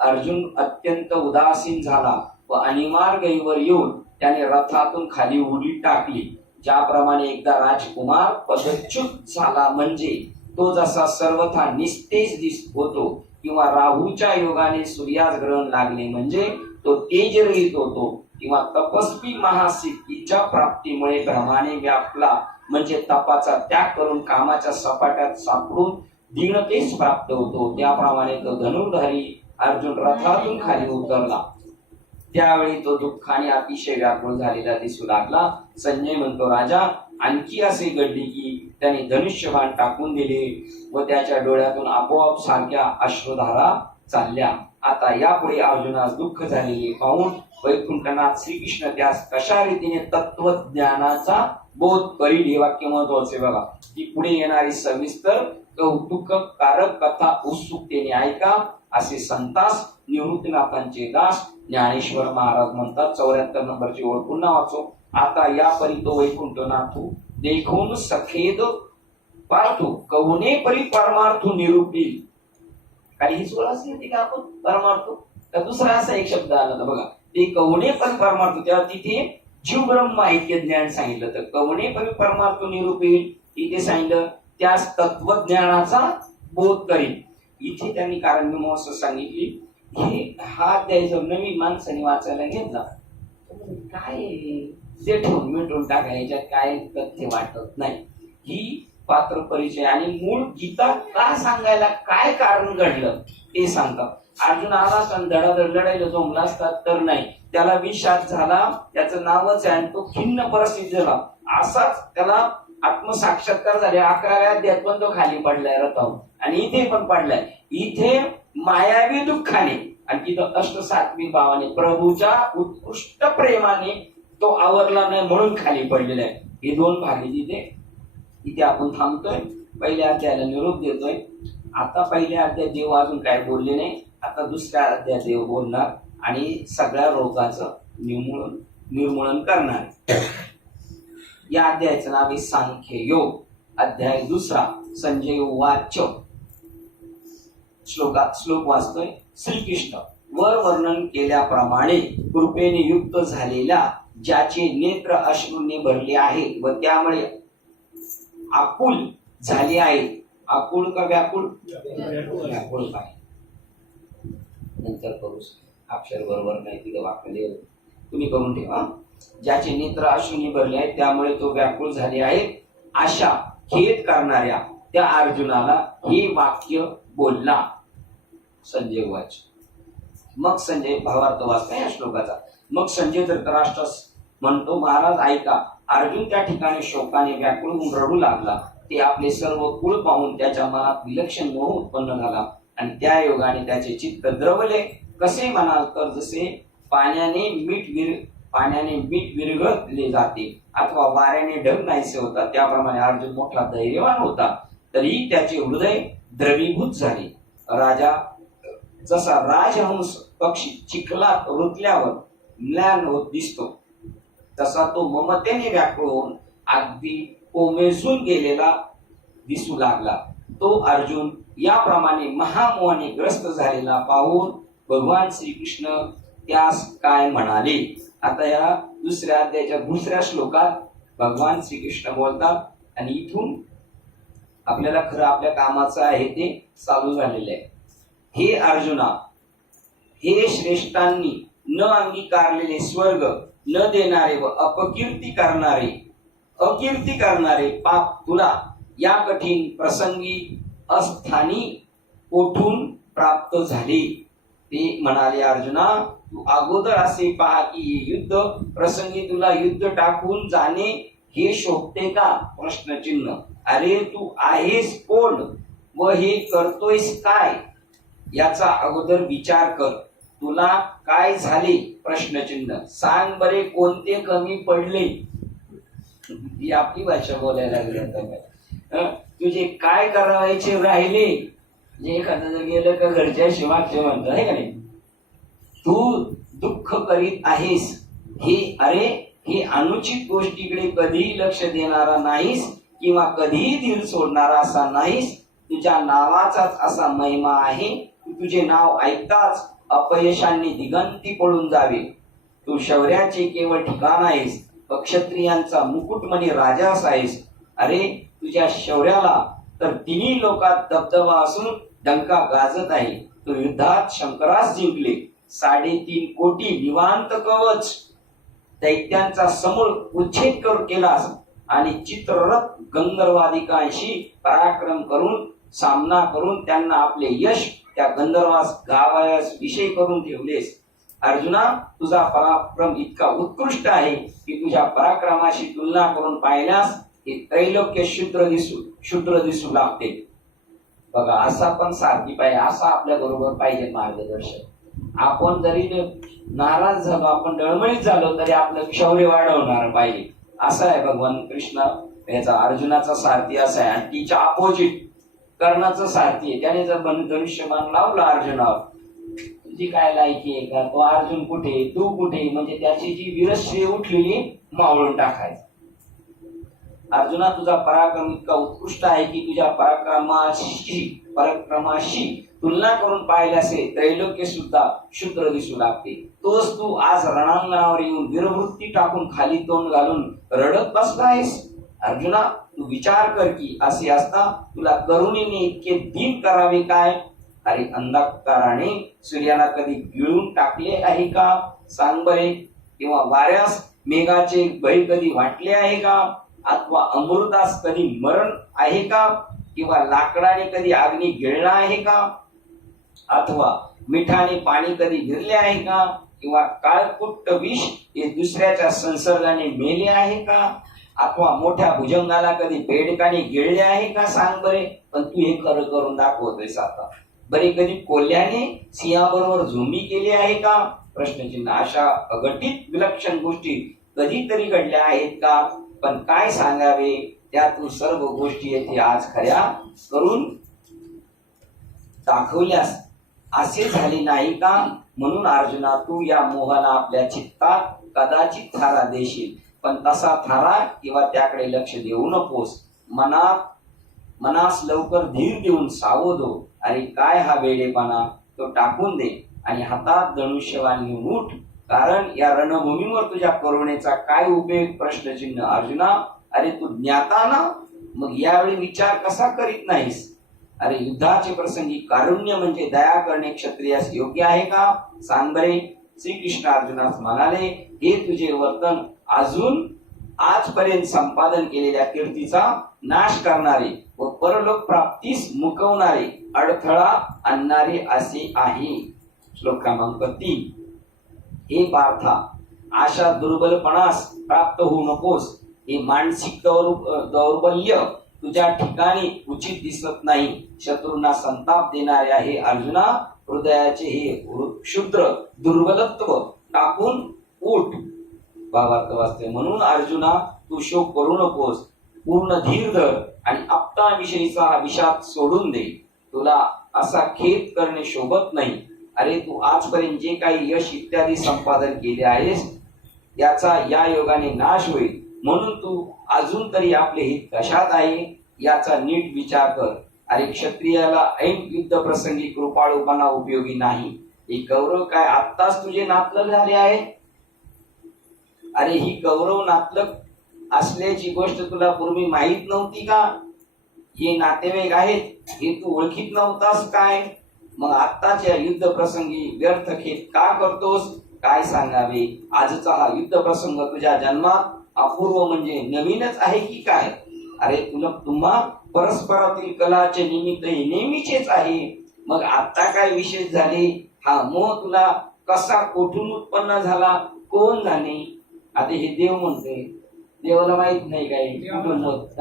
अर्जुन अत्यंत उदासीन झाला व अनिमार्गईवर येऊन त्याने रथातून खाली उडी टाकली. ज्याप्रमाणे एकदा राजकुमार पदच्युत झाला म्हणजे तो जसा सर्वथा निस्तेज होतो किंवा राहूच्या योगाने सूर्यास ग्रहण लागले म्हणजे तो तेजरहित होतो किंवा तपस्वी महासिद्धीच्या प्राप्तीमुळे भ्रमाने व्यापला म्हणजे तपाचा त्याग करून कामाच्या सपाट्यात सापडून दीनतेस प्राप्त होतो, त्याप्रमाणे तो धनुर्धारी अर्जुन रथातून खाली उतरला. त्यावेळी तो दुःखाने अतिशय व्याकुळ झालेला दिसू लागला. संजय म्हणतो, राजा आणखी असे घडले की त्याने धनुष्यबाण टाकून दिले व त्याच्या डोळ्यातून आपोआप सारख्या अश्रुधारा चालल्या. आता यापुढे अर्जुनास दुःख झालेले पाहून वैकुंठनाथ श्रीकृष्ण त्यास कशा रीतीने तत्वज्ञानाचा बोध करील हे वाक्य महत्वाचे बघा. की पुढे येणारी सविस्तर कौतुककारक कथा उत्सुकतेने ऐका असे संतास निवृत्तीनाथांचे दास ज्ञानेश्वर महाराज म्हणतात. 74 नंबरची ओळ पुन्हा वाचो. आता या परी तो वैकुंठनाथू देखून सखेद पाहतो कवने परी परमार्थू निरूपील. आणि ही सोळा असली का आपण परमार्थ तर दुसरा असा एक शब्द आला होता बघा. ते कवने पण परमार्थ तेव्हा तिथे जीव ब्रह्म ऐक्य ज्ञान सांगितलं. तर कवने पण परमार्थ निरूपील तिथे सांगितलं त्यास तत्वज्ञानाचा बोध करील. इथे त्यांनी कारण मीमांसा सांगितली. हा अध्याय जर नवीन माणसाने वाचायला घेतला काय ते ठेवून मिटून टाकायच्यात काय तथ्य वाटत नाही. ही पात्र परिचय आणि मूळ गीता का सांगायला काय कारण घडलं ते सांगतात. अर्जुन आला असताना धडाधड लढायला जमला असतात तर नाही. त्याला विषाद झाला त्याचं नावच आहे आणि तो खिन्न परिस्थिती झाला. असाच त्याला आत्मसाक्षात्कार झाले. 11व्या अध्यायात पण तो खाली पडलाय रथावून आणि इथे पण पडलाय. इथे मायावी दुःखाने आणि तिथं अष्टसात्विक भावाने प्रभूच्या उत्कृष्ट प्रेमाने तो आवरला नाही म्हणून खाली पडलेला आहे. हे दोन भाग इथे आपण थांबतोय. पहिल्या अध्यायाला निरोप देतोय. आता पहिल्या अध्यायात देव अजून काय बोलले नाही. आता दुसऱ्या अध्यायात देव बोलणार आणि सगळ्या रोगाचं निर्मूलन करणार. या अध्यायाचं नाव आहे सांख्य योग. अध्याय दुसरा. संजय वाच. श्लोक वाचतोय. श्रीकृष्ण वर वर्णन केल्याप्रमाणे कृपेने युक्त झालेल्या ज्याचे नेत्र अश्रूंनी भरले आहे व त्यामुळे आकुल झाले आहे. आकुल का व्याकुळ? व्याकुळ काय नंतर करू. अक्षर बरोबर नाही तिथं वाक्य तुम्ही करून ठेवा. ज्याचे नेत्र अश्रूंनी भरले आहेत त्यामुळे तो व्याकुळ झाले आहे अशा खेद करणाऱ्या त्या अर्जुनाला हे वाक्य बोलला. संजय वाच. मग संजय भावार्थ वाचता या श्लोकाचा. मग संजय धृतराष्ट्रास म्हणतो महाराज ऐका. अर्जुन त्या ठिकाणी शोकाने व्याकुळ होऊन रडू लागला. ते आपले सर्व कुळ पाहून त्याच्या मनात विलक्षण मोह उत्पन्न झाला आणि त्या योगाने त्याचे चित्त द्रवले. कसे म्हणाल तर जसे पाण्याने मीठ विरघळले जाते अथवा वाऱ्याने ढग नाहीसे होता त्याप्रमाणे अर्जुन मोठा धैर्यवान होता तरी त्याचे हृदय द्रवीभूत झाले. राजा जसा राजहंस पक्षी चिखलात रुतल्यावर म्लान होत दिसतो तसा तो ममतेने व्याकुळ होऊन अगदी कोमेजून गेलेला दिसू लागला. तो अर्जुन याप्रमाणे महामोहाने ग्रस्त झालेला पाहून भगवान श्रीकृष्ण त्यास काय म्हणाले. आता या दुसऱ्या अध्यायाच्या दुसऱ्या श्लोकात भगवान श्रीकृष्ण बोलतात आणि इथून आपल्याला खरं आपल्या कामाचं आहे ते चालू झालेलं आहे. हे अर्जुना, हे श्रेष्ठांनी न अंगीकारलेले स्वर्ग न देणारे व अकीर्ती करणारे पाप तुला या कठीण प्रसंगी अस्थानी कोठून प्राप्त झाले. ते म्हणाले अर्जुना तू अगोदर असे पहा की युद्ध प्रसंगी तुला युद्ध टाकून जाणे हे शोभते का? प्रश्नचिन्ह. अरे तू आहेस कोण व हे करतोयस काय याचा अगोदर विचार कर. तुला काय झाले? प्रश्नचिन्ह. सांग बरे कोणते कमी पडले. ही आपली भाषा बोलायला लागली आता. तुझे काय करायचे राहिले. जे एखादं गेलं का घरच्या शिवाचे म्हणतो आहे का नाही. तू दुःख करीत आहेस हे अनुचित गोष्टीकडे कधीही लक्ष देणारा नाहीस किंवा कधीही धीर सोडणारा असा नाहीस. तुझ्या नावाचाच असा महिमा आहे. तुझे नाव ऐकताच अपयशांनी दिगंती पळून जावे. तू शौर्याचे केवळ ठिकाण आहेस. क्षत्रियांचा मुकुटमणी राजास आहेस. अरे तुझ्या शौर्याला तर तिन्ही लोकात दबदबा असून डंका गाजत आहे. तू युद्धात शंकरास जिंकले. 3.5 कोटी निवांत कवच दैत्यांचा समूळ उच्छेद केलास आणि चित्ररथ गंधर्वादिकांशी पराक्रम करून सामना करून त्यांना आपले यश त्या गंधर्वास गावायास विषय करून ठेवलेस. अर्जुना तुझा पराक्रम इतका उत्कृष्ट आहे की तुझ्या पराक्रमाशी तुलना करून पाहिल्यास हे त्रैलोक्य शूद्र दिसू लागते. बघा असा पण सारखी पाहिजे. असा आपल्या बरोबर पाहिजे मार्गदर्शक. आपण जरी नाराज झालो, आपण डळमळीत झालो, तरी आपलं शौर्य वाढवणार पाहिजे. असं आहे भगवान कृष्ण याचा अर्जुनाचा सारथी असा आहे. आणि तिच्या अपोजिट कर्णाचं सारथी आहे. त्याने जर धनुष्यबाण लावला अर्जुनावर, तुझी काय लायकी आहे का, तो अर्जुन कुठे, तू कुठे, म्हणजे त्याची जी वीरश्री उठलेली मावळून टाकायची. अर्जुना, तुझा पराक्रम इतका उत्कृष्ट आहे की तुझ्या पराक्रमाशी तुलना करून पाहिल्यासे त्रैलोक्य सुद्धा क्षुद्र दिसू लागते. तोच तू आज रणांगणावर येऊन वीरवृत्ती टाकून खाली तोंड घालून रडत बसला आहेस. अर्जुना, तू विचार कर की असे असता तुला करुणेने इतके दीन करावे काय. अरे अंधकाराने सूर्याला कधी गिळून टाकले आहे का, सांग बरे. किंवा वाऱ्यास मेघाचे भय कधी वाटले आहे का, अथवा अमृतास कधी मरण आहे का, किंवा लाकडाने कधी अग्नी गिळला आहे का, अथवा मिठाने पाणी कधी गिरले आहे का, किंवा काळकुट्ट विष हे दुसऱ्याच्या संसर्गाने मेले आहे का, अथवा मोठ्या भुजंगाला कधी बेडकाने गिळले आहे का, सांग बरे. पण तू हे खरं करून दाखवतोयस आता. बरे कधी कोल्ह्याने सिंहाबरोबर झुंबी केली आहे का, प्रश्नचिन्ह. अशा अघटित विलक्षण गोष्टी कधीतरी घडल्या आहेत का. पण काय सांगावे, त्या तू सर्व गोष्टी येथे आज खऱ्या करून दाखवल्यास असे झाले नाही का. म्हणून अर्जुना, तू या मोहाला आपल्या चित्तात कदाचित थारा देशील, पण तसा थारा किंवा त्याकडे लक्ष देऊ नकोस. मनास लवकर धीर देऊन सावध हो. अरे काय हा वेडेपणा, तो टाकून दे आणि हातात धनुष्यबाण घेऊन उठ. कारण या रणभूमीवर तुझ्या करुणेचा काय उपयोग, प्रश्नचिन्ह. अर्जुना, अरे तू ज्ञाता ना, मग यावेळी विचार कसा करीत नाहीस. अरे युद्धाचे प्रसंगी कारुण्य म्हणजे दया करणे क्षत्रियास योग्य आहे का, सांग बरे. श्रीकृष्ण अर्जुनास म्हणाले, हे तुझे वर्तन अजून आजपर्यंत संपादन केलेल्या कीर्तीचा नाश करणारे व परलोक प्राप्तीस मुकवणारे, अडथळा आणणारे असे आहे. श्लोक क्रमांक 3. हे पार्था, अशा दुर्बलपणास प्राप्त होऊ नकोस. हे मानसिक दौर्बल्य तुझ्या ठिकाणी उचित दिसत नाही. शत्रूंना संताप देणारे आहे अर्जुना, हृदयाचे हे क्षुद्र दुर्बलत्व टाकून उठ. भावार्थ वाचते. म्हणून अर्जुना, तू शोक करू नकोस, पूर्ण धीर धर आणि आप्ताविषयीचा हा विषाद सोडून दे. तुला असा खेद करणे शोभत नाही. अरे तू आजपर्यंत जे काही यश इत्यादी संपादन केले आहेस याचा या योगाने नाश होईल. म्हणून तू अजून तरी आपले हित कशात आहे याचा नीट विचार कर. अरे क्षत्रियाला ऐन युद्ध प्रसंगी कृपाळूपणा उपयोगी नाही. हे कौरव काय आत्ताच तुझे नातलग झाले आहे. अरे ही कौरव नातलग असल्याची गोष्ट तुला पूर्वी माहित नव्हती का. हे नातेवाईक आहेत हे तू ओळखीत नव्हतास काय. मग आत्ताच्या युद्ध प्रसंगी व्यर्थ खेद का करतोस, काय सांगावे. आजचा हा युद्ध प्रसंग तुझ्या जन्मात अपूर्व म्हणजे नवीनच आहे की काय. अरे तुम्हा परस्परातील कलाचे निमित्त हे नेहमीचेच आहे. मग आता काय विशेष झाले. हा मोह तुला कसा कोठून उत्पन्न झाला, कोण जाणे. आता हे देव म्हणते, देवाला माहित नाही काय कुठून होत.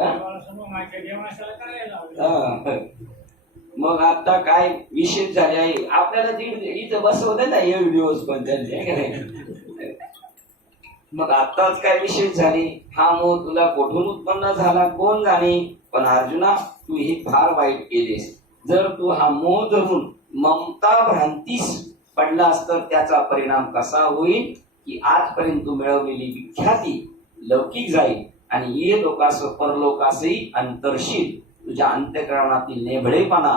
मग आता काय विशेष झाले आहे. आपल्याला इथं बसवलं ना हे व्हिडिओज पण त्यांचे. मग आताच काय विशेष झाले. हा मोह तुला कोठून उत्पन्न झाला, कोण जाणे. पण अर्जुना, तू हे फार वाईट केलेस. जर तू हा मोह धरून ममता भ्रांतीस पडलास तर त्याचा परिणाम कसा होईल की आजपर्यंत तू मिळवलेली विख्याती लौकिक जाईल आणि ये लोकास परलोकासही अंतरशील. तुझ्या अंतःकरणातील नेभळेपणा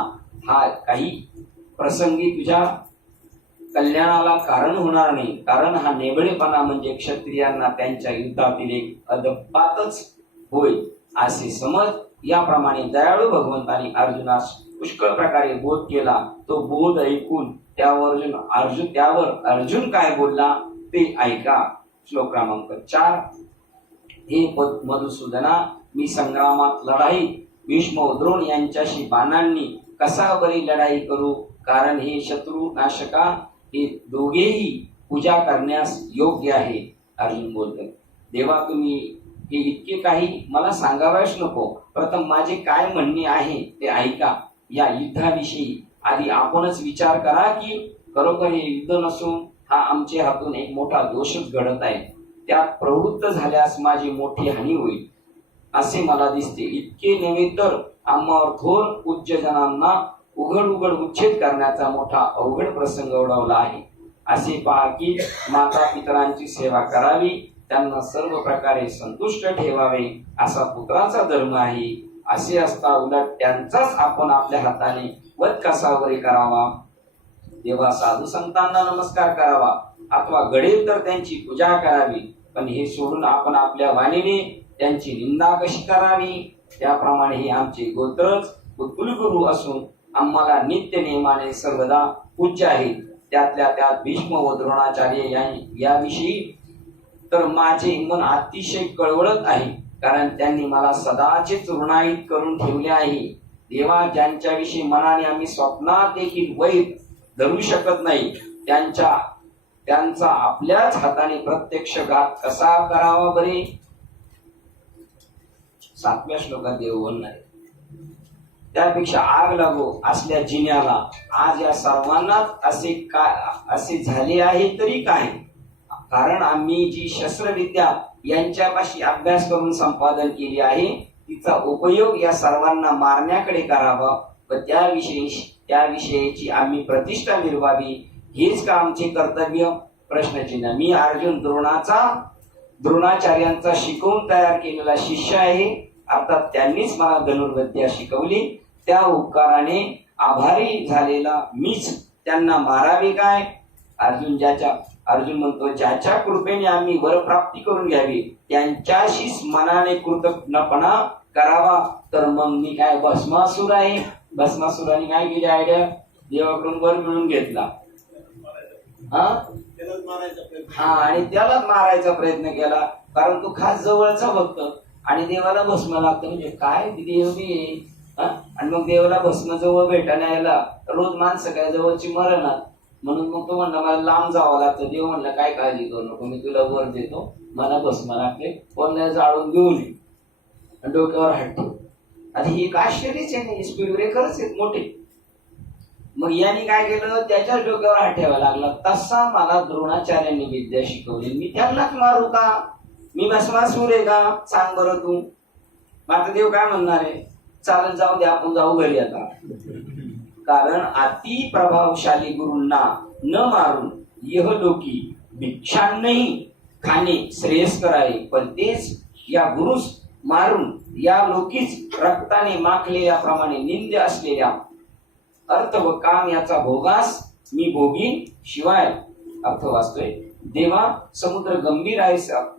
हा काही प्रसंगी तुझ्या कल्याणाला कारण होणार नाही. कारण हा नेभळेपणा म्हणजे क्षत्रियांना त्यांच्या युद्धातील एक अदपातच होय असे समज. याप्रमाणे दयाळू भगवंताने अर्जुनास पुष्कळ प्रकारे बोध केला. तो बोध ऐकून त्यावर अर्जुन काय बोलला ते ऐका. श्लोक क्रमांक 4. हे मधुसूदना, मी संग्रामात लढाई भीष्म द्रोण यांच्याशी बाणांनी कसा बरी लढाई करू. कारण हे शत्रू नाशका हे दोघेही पूजा करण्यास योग्य आहे. अर्जुन बोलतो, देवा तुम्ही हे इतके काही मला सांगावयास नको. प्रथम माझे काय म्हणणे आहे ते ऐका. या युद्धाविषयी आधी आपणच विचार करा की खरोखर हे युद्ध नसून हा आमच्या हातून एक मोठा दोषच घडत आहे. त्यात प्रवृत्त झाल्यास माझी मोठी हानी होईल असे मला दिसते. इतके नव्हे तर आम्हावर थोर उच्चजनांना उघड उघड उच्छेद करण्याचा मोठा अवघड प्रसंग ओढवला आहे. असे पहा की माता पितरांची सेवा करावी, त्यांना सर्व प्रकारे संतुष्ट ठेवावे असा पुत्राचा धर्म आहे. असे असता उलट त्यांचाच आपण आपल्या हाताने वध कसा वगैरे करावा, तेव्हा साधू संतांना नमस्कार करावा अथवा घडेल तर त्यांची पूजा करावी. पण हे सोडून आपण आपल्या वाणीने त्यांची निंदा कशी करावी? त्याप्रमाणे हे आमचे गोत्रच व कुलगुरू असून आम्हाला नित्य नियमाने सर्वदा पूज्य आहेत. त्यातल्या त्यात भीष्म व द्रोणाचार्य याविषयी तर माझे मन अतिशय कळवळत आहे, कारण त्यांनी मला सदाचे चुरणाईत करून ठेवले आहे. देवा, ज्यांच्याविषयी मनाने आम्ही स्वप्नात देखील वैर धरू शकत नाही, त्यांचा आपल्याच हाताने प्रत्यक्ष घात कसा करावा बरे? 7व्या श्लोकात देव बोलणार, त्यापेक्षा आग लागो असल्या जिन्याला. आज या सर्वांनाच असे झाले आहे तरी काय? कारण आम्ही जी शस्त्रविद्या यांच्यापाशी अभ्यास करून संपादन केली आहे, तिचा उपयोग या सर्वांना मारण्याकडे करावा व त्याविषयीची आम्ही प्रतिष्ठा मिळवावी, हेच का आमचे कर्तव्य? प्रश्नचिन्ह. मी अर्जुन द्रोणाचार्यांचा शिकवून तयार केलेला शिष्य आहे. अर्थात त्यांनीच मला धनुर्विद्या शिकवली. त्या उपकाराने आभारी झालेला मीच त्यांना मारावे काय? अर्जुन म्हणतो, ज्याच्या कृपेने आम्ही वरप्राप्ती करून घ्यावी त्यांच्याशीच मनाने कृतज्ञपणा करावा. तर मग मी काय भस्मासुर आहे? भस्मासुराने काय केली आयडिया? देवाकडून वर मिळून घेतला आणि त्यालाच मारायचा प्रयत्न केला, कारण तो खास जवळचा भक्त आणि देवाला भस्म लागतं. म्हणजे काय देव बी आणि मग देवाला भस्म जवळ भेटायला यायला रोज माणसं काय जवळची मरणा, म्हणून मग तो म्हणला मला लांब जावं लागतं. देव म्हणलं काय काळजी करू नको, मी तुला वर देतो, मला भस्म लागते, कोणाला जाळून घेऊन ये आणि डोक्यावर हात ठेव. आता ही एक आश्चर्यच आहे, स्पीड ब्रेकरच आहेत मोठे. मग यांनी काय केलं, त्याच्याच डोक्यावर हात ठेवायला लागला. तसा मला द्रोणाचार्यांनी विद्या शिकवली, मी त्यांनाच मारू का? मी भस्मासूर आहे का? सांग बरं तू. माझा देव काय म्हणणार आहे? चालत जाऊ दे, आपण जाऊ घरी आता. कारण अति प्रभावशाली गुरूंना न मारून यहलोकी भिक्षांनाही खाणे श्रेयस्कर आहे, पण तेच या गुरुस मारून या लोकीच रक्ताने माखलेल्याप्रमाणे निंद्य असलेल्या अर्थ व काम याचा भोगास मी भोगीन. शिवाय अर्थ वाचतोय, देवा समुद्र गंभीर आहे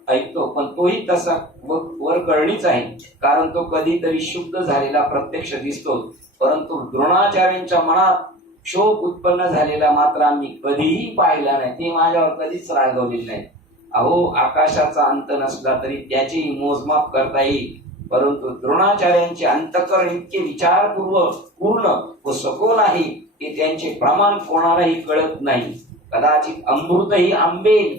ऐकतो, पण तोही तसा वर कळणीच आहे, कारण तो कधीतरी शुद्ध झालेला प्रत्यक्ष दिसतो. परंतु द्रोणाचार्यांच्या मनात क्षोभ उत्पन्न झालेला मात्र आम्ही कधीही पाहिला नाही. ते माझ्यावर कधीच रागवलेले नाही. अहो, आकाशाचा अंत नसला तरी त्याचेही मोजमाप करता येईल, परंतु द्रोणाचार्यांचे अंतःकरण इतके विचारपूर्ण व सखोल आहे की त्यांचे प्रमाण कोणालाही कळत नाही. कदाचित अमृतही आंबेल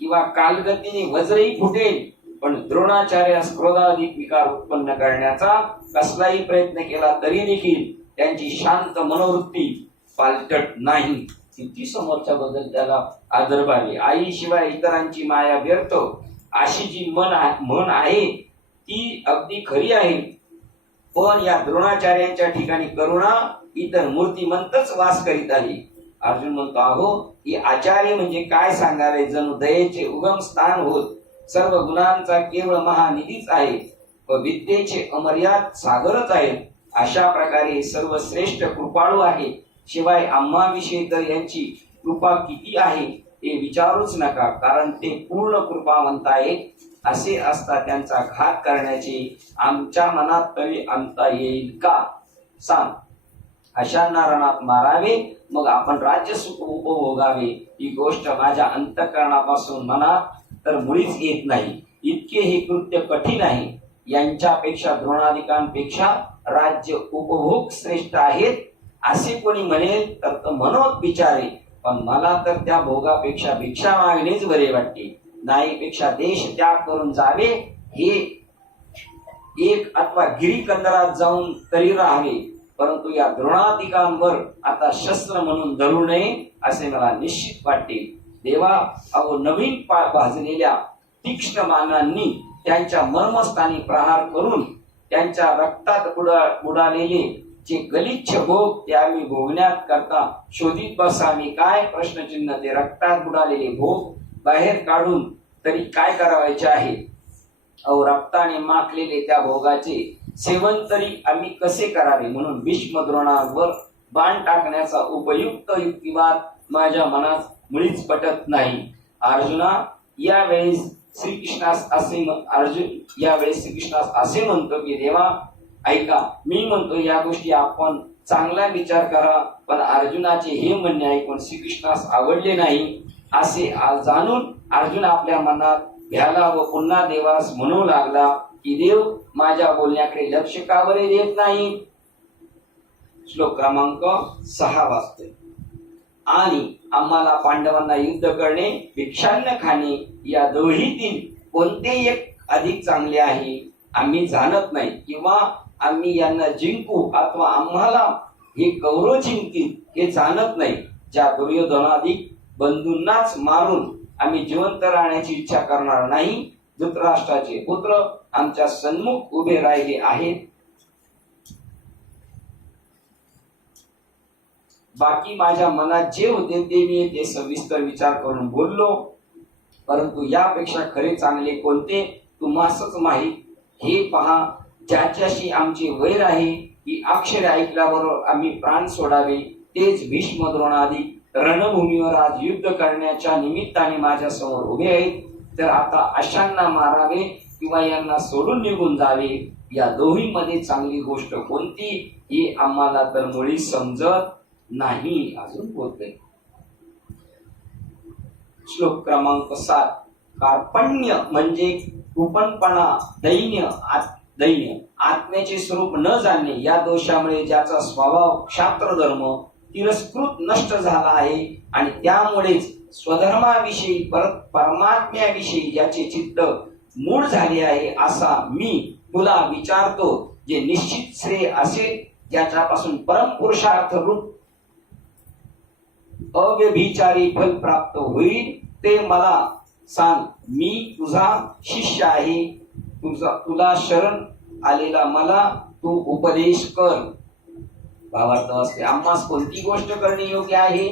किंवा कालगतीने वज्रही फुटेल, पण द्रोणाचार्यास क्रोधाधिक विकार उत्पन्न करण्याचा कसलाही प्रयत्न केला तरी देखील त्यांची शांत मनोवृत्ती पालटत नाही. किती समोरच्या बद्दल त्याला आदर भावे. आई शिवाय इतरांची माया व्यर्थ अशी जी म्हण आहे ती अगदी खरी आहे. पण या द्रोणाचार्यांच्या ठिकाणी करुणा इतर मूर्तिमंतच वास करीत आली. अर्जुन म्हणतो, अहो ही आचार्य म्हणजे काय सांगावे, जणू दयेचे उगम स्थान होत, सर्व गुणांचा केवळ महानिधीच आहे व विद्येचे अमर्याद सागरच आहेत. अशा प्रकारे सर्व श्रेष्ठ कृपाळू आहे. शिवाय आम्हाविषयी तर यांची कृपा किती आहे ते विचारूच नका, कारण ते पूर्ण कृपावंत आहेत. असे असता त्यांचा घात करण्याची आमच्या मनात तरी आणता येईल का? सांग. अशा रणात मारावे, मग आपण राज्य सुख उपभोगावे, ही गोष्ट माझ्या अंतःकरणापासून मनात तर मुळीच येत नाही. इतके हे कृत्य कठीण आहे. यांच्यापेक्षा द्रोणादिकांपेक्षा राज्य उपभोग श्रेष्ठ आहेत असे कोणी म्हणेल तर मनोत विचारे, पण मला तर त्या भोगापेक्षा भिक्षा मागणेच बरे वाटते. नाहीपेक्षा देश त्याग करून जावे, हे एक अथवा गिरीकंदरात जाऊन तरी राहावे, परंतु या द्रोणादिकांवर आता शस्त्र म्हणून धरू नये असे मला निश्चित वाटते. देवा, अहो नवीन भाजलेल्या तीक्ष्ण बाणांनी त्यांच्या मर्मस्थानी प्रहार करून त्यांच्या रक्तात बुडालेले जे गलिच्छ भोग ते आम्ही भोगण्यात करता शोधित बसावे काय प्रश्नचिन्ह. ते रक्तात बुडालेले भोग बाहेर काढून तरी काय करावायचे आहे. अहो रक्ताने माखलेले त्या भोगाचे सेवन तरी आम्ही कसे करावे. म्हणून भीष्म द्रोणावर बाण टाकण्याचा उपयुक्त युक्तिवाद माझ्या मनात मुळीच पटत नाही. अर्जुना, यावेळेस श्रीकृष्णास असे म्हणतो की देवा ऐका, मी म्हणतो या गोष्टी आपण चांगला विचार करा. पण अर्जुनाचे हे म्हणणे ऐकून श्रीकृष्णास आवडले नाही असे जाणून अर्जुन आपल्या मनात भ्याला व पुन्हा देवास म्हणू लागला की देव माझ्या बोलण्याकडे लक्ष का बरे देत नाही. श्लोक क्रमांक 6 वाचतोय. आणि आम्हाला पांडवांना युद्ध करणे, भिक्षान्न खाणे या दोन्हीतील कोणते एक अधिक चांगले आहे आम्ही जाणत नाही. किंवा आम्ही यांना जिंकू अथवा आम्हाला हे कौरव जिंकतील हे जाणत नाही. ज्या दुर्योधनाधिक बंधूंनाच मारून आम्ही जिवंत राहण्याची इच्छा करणार नाही. धृतराष्ट्राचे पुत्र आमच्या सन्मुख उभे राहिले आहेत. बाकी माझ्या मनात जे होते ते मी ते सविस्तर विचार करून बोललो. परंतु यापेक्षा खरे चांगले कोणते तुम्हासच माहीत. हे पहा, ज्याच्याशी आमचे वैर आहे ही अक्षरे ऐकल्याबरोबर आम्ही प्राण सोडावे तेच भीष्म द्रोणादी रणभूमीवर आज युद्ध करण्याच्या निमित्ताने माझ्या समोर उभे आहेत. तर आता अशांना मारावे किंवा यांना सोडून निघून जावे, या दोन्हीमध्ये चांगली गोष्ट कोणती ही आम्हाला तर मुळी समजत नाही. अजून बोलते. श्लोक क्रमांक 7. कार्पण्य म्हणजे कृपणपणा, दैन्य, आत्म्याचे स्वरूप न जाणणे या दोषामुळे ज्याचा स्वभाव क्षात्र धर्म तिरस्कृत नष्ट झाला आहे आणि त्यामुळेच स्वधर्माविषयी परमात्म्याविषयी ज्याचे चित्त मूळ झाले आहे असा मी तुला विचारतो. जे निश्चित श्रेय असेल, ज्याच्यापासून परमपुरुषार्थ रूप अव्यभिचारी फल प्राप्त होईल ते मला सांग. मी तुझा शिष्य आहे. तुला शरण आलेला मला तू उपदेश कर. भावार्थ असते, आम्हास कोणती गोष्ट करणे योग्य आहे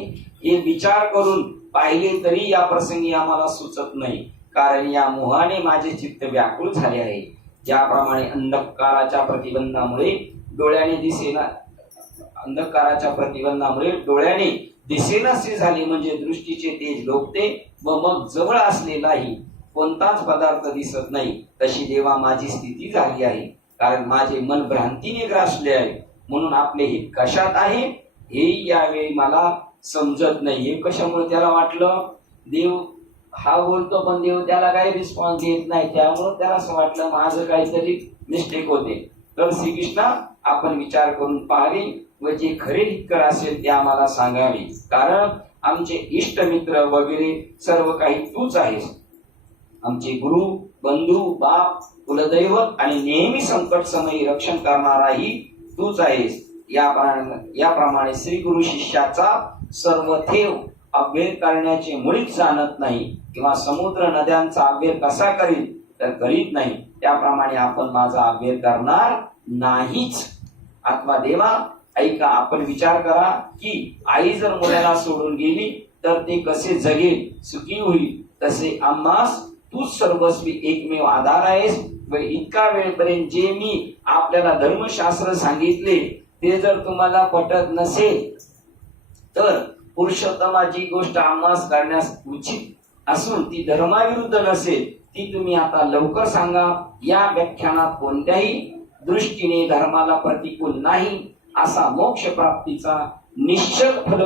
हे विचार करून पाहिले तरी या प्रसंगी आम्हाला सुचत नाही. कारण या मोहाने माझे चित्त व्याकुळ झाले आहे. ज्याप्रमाणे अंधकाराच्या प्रतिबंधामुळे डोळ्याने दिसेनासे झाले, म्हणजे दृष्टीचे तेज लोपते व मग जवळ असलेलाही कोणताच पदार्थ दिसत नाही, तशी देवा माझी स्थिती झाली आहे. कारण माझे मन भ्रांतीने ग्रासले आहे. म्हणून आपले हित कशात आहे हे यावेळी मला समजत नाही. हे कशामुळे त्याला वाटलं देव हा बोलतो पण देव त्याला काही रिस्पॉन्स देत नाही, त्यामुळे त्याला असं वाटलं माझं काहीतरी मिस्टेक होते. तर श्रीकृष्णा, आपण विचार करून पाहावे व जे खरे हितकर असेल ते आम्हाला सांगावे. कारण आमचे इष्ट मित्र वगैरे सर्व काही तूच आहेस. आमचे गुरु, बंधू, बाप, कुलदैवत आणि नेहमी संकट समयी रक्षण करणाराही तूच आहेस. याप्रमाणे श्री गुरु शिष्याचा सर्व थेव अभ्यर करण्याचे मुळीच जाणत नाही किंवा समुद्र नद्यांचा अभ्यर कसा करील तर करीत नाही, त्याप्रमाणे आपण माझा अभ्यर करणार नाहीच. अथवा देवा ऐका, आपण विचार करा की आई जर मुलाला सोडून गेली तर ते कसे जगेल, सुखी होईल. तसे आम्हास तूच सर्वस्वी एकमेव आधार आहेस. व इतका वेळपर्यंत जे मी आपल्याला धर्मशास्त्र सांगितले ते जर तुम्हाला पटत नसेल तर पुरुषोत्तमा जी गोष्ट आम्हास करण्यास उचित असून ती धर्माविरुद्ध नसेल ती तुम्ही आता लवकर सांगा. या व्याख्यानात कोणत्याही दृष्टीने धर्माला प्रतिकूल नाही असा मोक्ष प्राप्तीचा निश्चल फल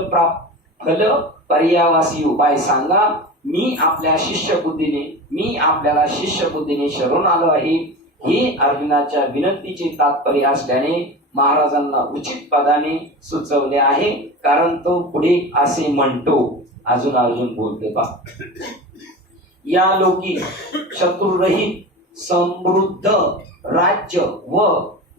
पर्यावासी उपाय सांगा. मी आपल्याला शिष्य बुद्धीने शरण आलो आहे. हे अर्जुनाच्या विनंतीचे तात्पर्य असल्याने महाराजांना उचित पदाने सुचवले आहे. कारण तो पुढे असे म्हणतो. अजून अर्जुन बोलते पा, या लोकी शत्रुरहित समृद्ध राज्य व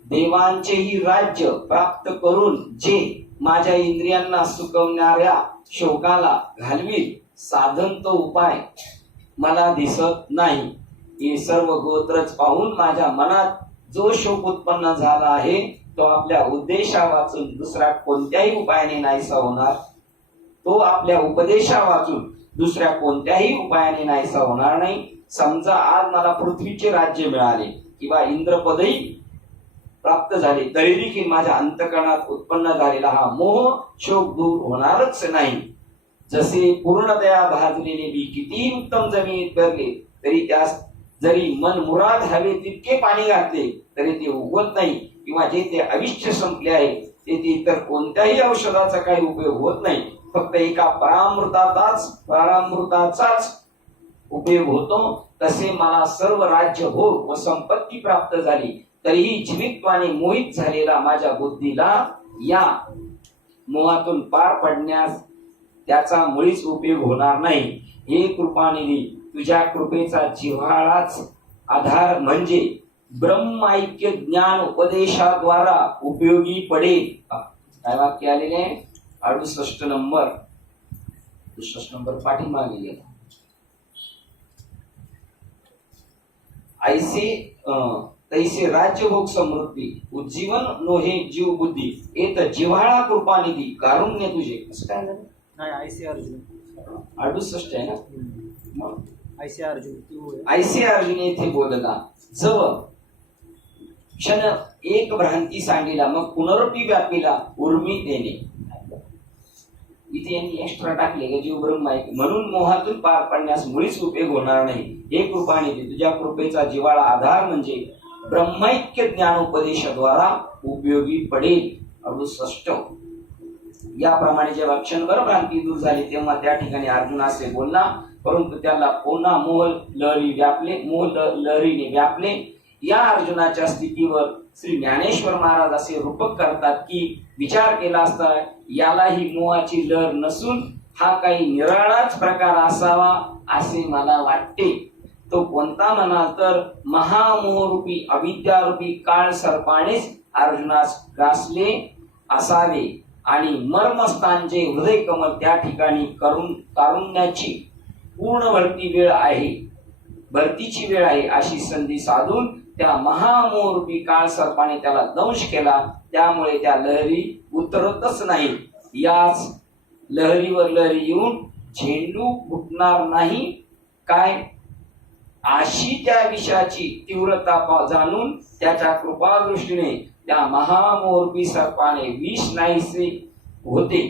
देवांचेही राज्य प्राप्त करून जे माझ्या इंद्रियांना सुकवणाऱ्या शोकाला घालवी साधन तो उपाय मला दिसत नाही. हे सर्व गोत्रच पाहून माझ्या मनात जो शोक उत्पन्न झाला आहे तो आपल्या उद्देशा वाचून दुसऱ्या कोणत्याही उपायाने नाहीसा होणार. तो आपल्या उपदेशा वाचून दुसऱ्या कोणत्याही उपायाने नाहीसा होणार नाही. समजा आज मला पृथ्वीचे राज्य मिळाले किंवा इंद्रपदही प्राप्त झाले तरी देखील माझ्या अंतःकरणात उत्पन्न झालेला हा मोह शोक दूर होणारच नाही. जसे पूर्णतया भाजलेले बी कितीही उत्तम जमिनीत पेरले तरी त्यास जरी मन मुराद हवे तितके पाणी घातले तरी ते उगवत नाही, किंवा जे ते अविष्य संपले आहे ते इतर कोणत्याही औषधाचा काही उपयोग होत नाही. फक्त एका परामृताचाच उपयोग होतो. तसे मला सर्व राज्य भोग व संपत्ती प्राप्त झाली तरीही जीवित्वाने मोहित झालेला माझ्या बुद्धीला या मोहातून पार पडण्यास त्याचा मुळीच उपयोग होणार नाही. हे कृपानिधी, तुझ्या कृपेचा जिव्हाळाच आधार म्हणजे ब्रह्मैक्य ज्ञान उपदेशाद्वारा उपयोगी पडेल. काय वाक्य आलेले आहे? 68 नंबर पाठीमागे गेला. ऐसे तैसे राज्य भोग समृद्धी उज्जीवन नोहे जीव बुद्धी येत जिव्हाळा कृपानिधी कारुण्य तुझे. असं काय झालं? नाही, ऐसे अर्जुन 68 आहे ना. मग ऐसे अर्जुन ऐसे अर्जुन येथे बोलला जव क्षण एक भ्रांती सांगितला मग पुनरुपी व्यापीला उर्मी देणे. इथे यांनी एक्स्ट्रा टाकले का जीव ब्रह्म आहे म्हणून मोहातून पार पडण्यास मुळीच उपयोग होणार नाही. हे कृपानिधी, तुझ्या कृपेचा जिव्हाळा आधार म्हणजे ब्रह्मैक्य ज्ञान उपदेशाद्वारा उपयोगी पडेल. 68. याप्रमाणे जेव्हा क्षणभर भ्रांती दूर झाली तेव्हा त्या ठिकाणी अर्जुन असे बोलला, परंतु त्याला पुन्हा मोह लहरीने व्यापले. या अर्जुनाच्या स्थितीवर श्री ज्ञानेश्वर महाराज असे रूपक करतात की विचार केला असता यालाही मोहाची लहर नसून हा काही निराळाच प्रकार असावा असे मला वाटते. तो कोणता म्हणाल तर महामोहरूपी अविद्यारूपी काळ सर्पानेच अर्जुनास ग्रासले असावे आणि मर्मस्थानचे हृदय कमल त्या ठिकाणी कारुण्याची पूर्ण भरतीची वेळ आहे अशी संधी साधून त्या महामोहरूपी काळ सर्पाने त्याला दंश केला. त्यामुळे त्या लहरी उतरतच नाही. याच लहरीवर लहरी येऊन झेंडू फुटणार नाही काय अशी त्या विषयाची तीव्रता जाणून त्याच्या कृपादृष्टीने त्या महामोहरूपी सर्पाने विष नाहीसे होते.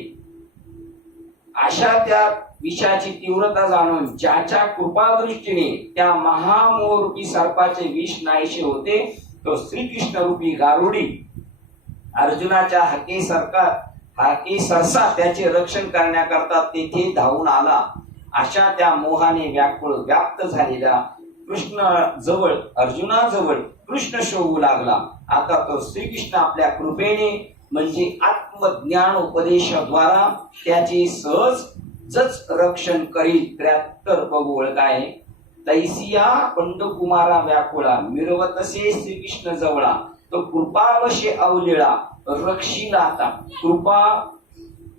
अशा त्या विषाची तीव्रता जाणून ज्याच्या कृपादृष्टीने त्या महामोहरूपी सर्पाचे विष नाहीसे होते तो श्रीकृष्ण रूपी गारुडी अर्जुनाच्या हाके सरसा त्याचे रक्षण करण्याकरता तेथे धावून आला. अशा त्या मोहाने व्याप्त झालेल्या अर्जुनाजवळ कृष्ण शोभू लागला. आता तो श्रीकृष्ण आपल्या कृपेने म्हणजे आत्मज्ञान उपदेशाद्वारा त्याचे सहजच रक्षण करील. 73 बघू काय तैसिया पंडकुमारा व्याकुळा मिरवतसे श्रीकृष्ण जवळा तो कृपावशे अवलिळा रक्षिला. आता कृपा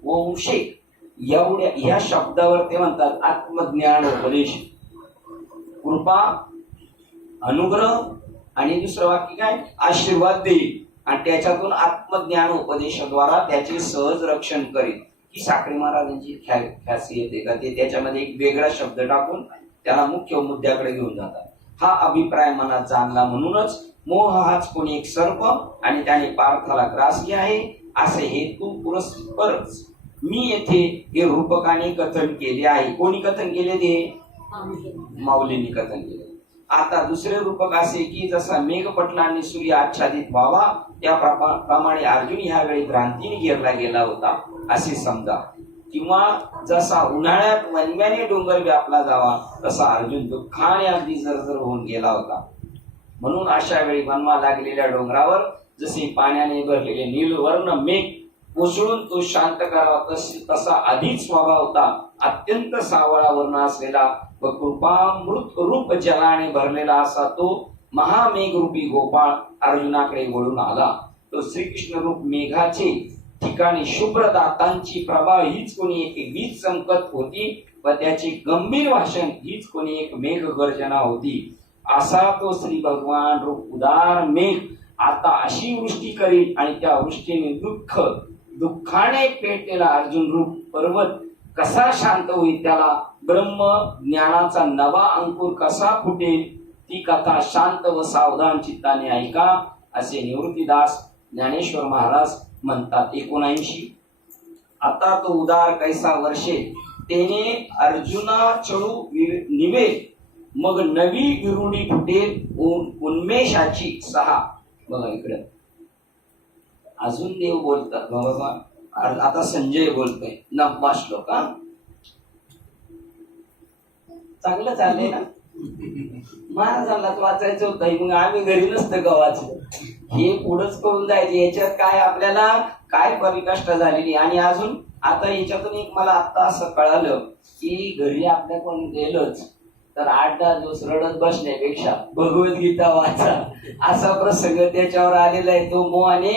वंशे एवढ्या ह्या शब्दावर ते म्हणतात आत्मज्ञान उपदेश, कृपा, अनुग्रह आणि दुसरं वाक्य काय आशीर्वाद देईल आणि त्याच्यातून आत्मज्ञान उपदेशाद्वारा त्याचे सहज रक्षण करेल. ही साखरे महाराजांची खासियत आहे का ते त्याच्यामध्ये एक वेगळा शब्द टाकून त्याला मुख्य मुद्द्याकडे घेऊन जातात. हा अभिप्राय मनात जाणला म्हणूनच मोह हाच कोणी एक सर्प आणि त्याने पार्थाला ग्रासले आहे असे हेतू पुरस्परच मी येथे हे रूपकाने कथन केले आहे. कोणी कथन केले ते माऊलींनी कथन केले. आता दुसरे रूपक असे की जसा मेघपटलांनी सूर्य आच्छादित व्हावा त्याप्रमाणे अर्जुन ह्यावेळी भ्रांतीने घेरला गेला होता असे समजा, किंवा जसा उन्हाळ्यात वनव्याने डोंगर व्यापला जावा तसा अर्जुन दुःखाने अगदी जर्जर होऊन गेला होता. म्हणून अशा वेळी बनवा लागलेल्या डोंगरावर जसे पाण्याने भरलेले नीलवर्ण मेघ कोसळून तो शांत करावा तसा आधीच स्वभाव होता. अत्यंत सावळा वर्ण असलेला व कृपामृत रूप जलाने भरलेला असा तो महामेघ रूपी गोपाळ अर्जुनाकडे वळून आला. तो श्रीकृष्ण रूप मेघाचे ठिकाणी शुभ्र दातांची प्रभा हीच कोणी एक वीज चमकत होती व त्याचे गंभीर भाषण हीच कोणी एक मेघ गर्जना होती. असा तो श्री भगवान रूप उदार मेघ आता अशी वृष्टी करील आणि त्या वृष्टीने दुःखाने पेटलेला अर्जुन रूप पर्वत कसा शांत होईल, त्याला ब्रह्म ज्ञानाचा नवा अंकुर कसा फुटेल, ती कथा शांत व सावधान चित्ताने ऐका, असे निवृत्तीदास ज्ञानेश्वर महाराज म्हणतात. 79. आता तो उदार कैसा वर्षे तेने अर्जुना चळू निवे, मग नवी विरुडी फुटेल उन्मेषाची 6. बघा इकडे अजून देव बोलतात बाबा. आता संजय बोलतोय 9वा श्लोक. चांगलं चाललंय ना. महाराजांना वाचायचं होतं, मग आम्ही घरी नसतं का वाचलं. हे पुढंच करून जायचे. याच्यात काय आपल्याला काय परिकष्ट झालेली. आणि अजून आता याच्यातून एक मला आता असं कळालं की घरी आपल्या कोण गेलंच तर 8-10 दिवस रडत बसण्यापेक्षा भगवद्गीता वाचा असा प्रसंग त्याच्यावर आलेला आहे. तो मोहाने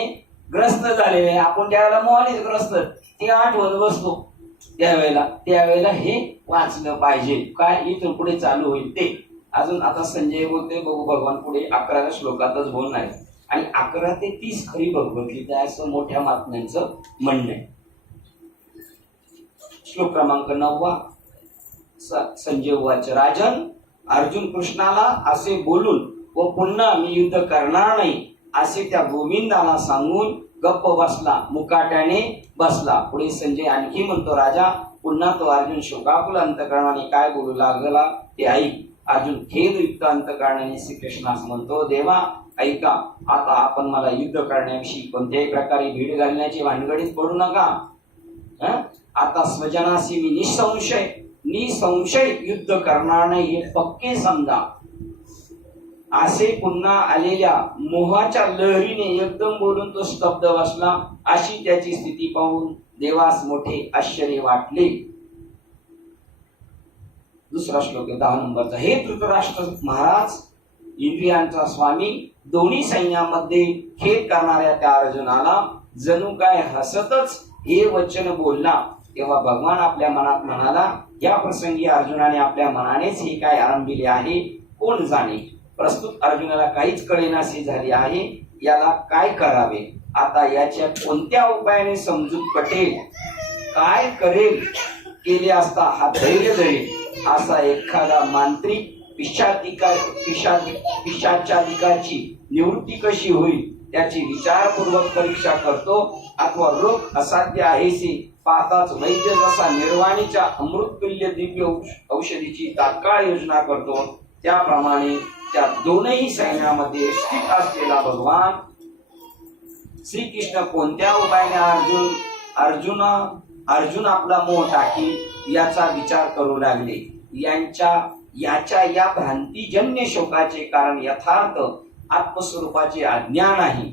ग्रस्त झालेला आहे. आपण त्यावेळेला मोहानेच ग्रस्त ते आठवत बसतो. त्यावेळेला हे वाचलं पाहिजे. काय इथून पुढे चालू होईल ते अजून आता संजय बोलते. बघू भगवान पुढे 11व्या श्लोकातच बोलणार आहे. आणि 11 ते 30 खरी भगवद्गीता आहे असं मोठ्या महात्म्यांचं म्हणणं आहे. श्लोक क्रमांक 9. संजय वाच. राजन, अर्जुन कृष्णाला असे बोलून व पुन्हा मी युद्ध करणार नाही असे त्या गोविंदाला सांगून गप्प बसला, मुकाट्याने बसला. पुढे संजय आणखी म्हणतो, राजा पुन्हा तो अर्जुन शोकाकुल अंतकरणाने काय बोलू लागला ते ऐक. अर्जुन खेदयुक्त अंतकरणाने श्रीकृष्णास म्हणतो, देवा ऐका, आता आपण मला युद्ध करण्याविषयी कोणत्याही प्रकारे भीड घालण्याची भानगडीत पडू नका. आता स्वजनाशी मी निसंशय युद्ध करणार नाही हे पक्के समजा. असे पुन्हा आलेल्या मोहाच्या लहरीने एकदम बोलून तो स्तब्ध बसला. अशी त्याची स्थिती पाहून देवास मोठे आश्चर्य वाटले. दुसरा श्लोक 10 नंबरचा. हे धृतराष्ट्र महाराज, इंद्रियांचा स्वामी, दोन्ही सैन्यामध्ये खेळ करणाऱ्या त्या अर्जुनाला जणू काय हसतच हे वचन बोलला. तेव्हा भगवान आपल्या मनात म्हणाला, या प्रसंगी अर्जुनाने आपल्या मनानेच हे काय आरंभिले आहे कोण जाणे. प्रस्तुत अर्जुनाला काहीच कळेनासे झाले आहे. याला काय करावे, आता याच्या कोणत्या उपायाने समजूत पटेल, काय करेल, केले असता हा धैर्य धरेल असा एखादा मांत्रिक पिशाचाधिकाची निवृत्ती कशी होईल त्याची विचारपूर्वक परीक्षा करतो. अथवा रोग असाध्य आहेसे पाहताच वैद्य जसा निर्वाणीच्या अमृततुल्य दिव्य औषधीची तात्काळ योजना करतो, त्याप्रमाणे त्या दोनही सैन्यामध्ये स्थित असलेला भगवान श्रीकृष्ण कोणत्या उपायाने अर्जुन आपला मोह टाकील याचा विचार करू लागले. याच्या या भ्रांतीजन्य शोकाचे कारण यथार्थ आत्मस्वरूपाचे अज्ञान आहे.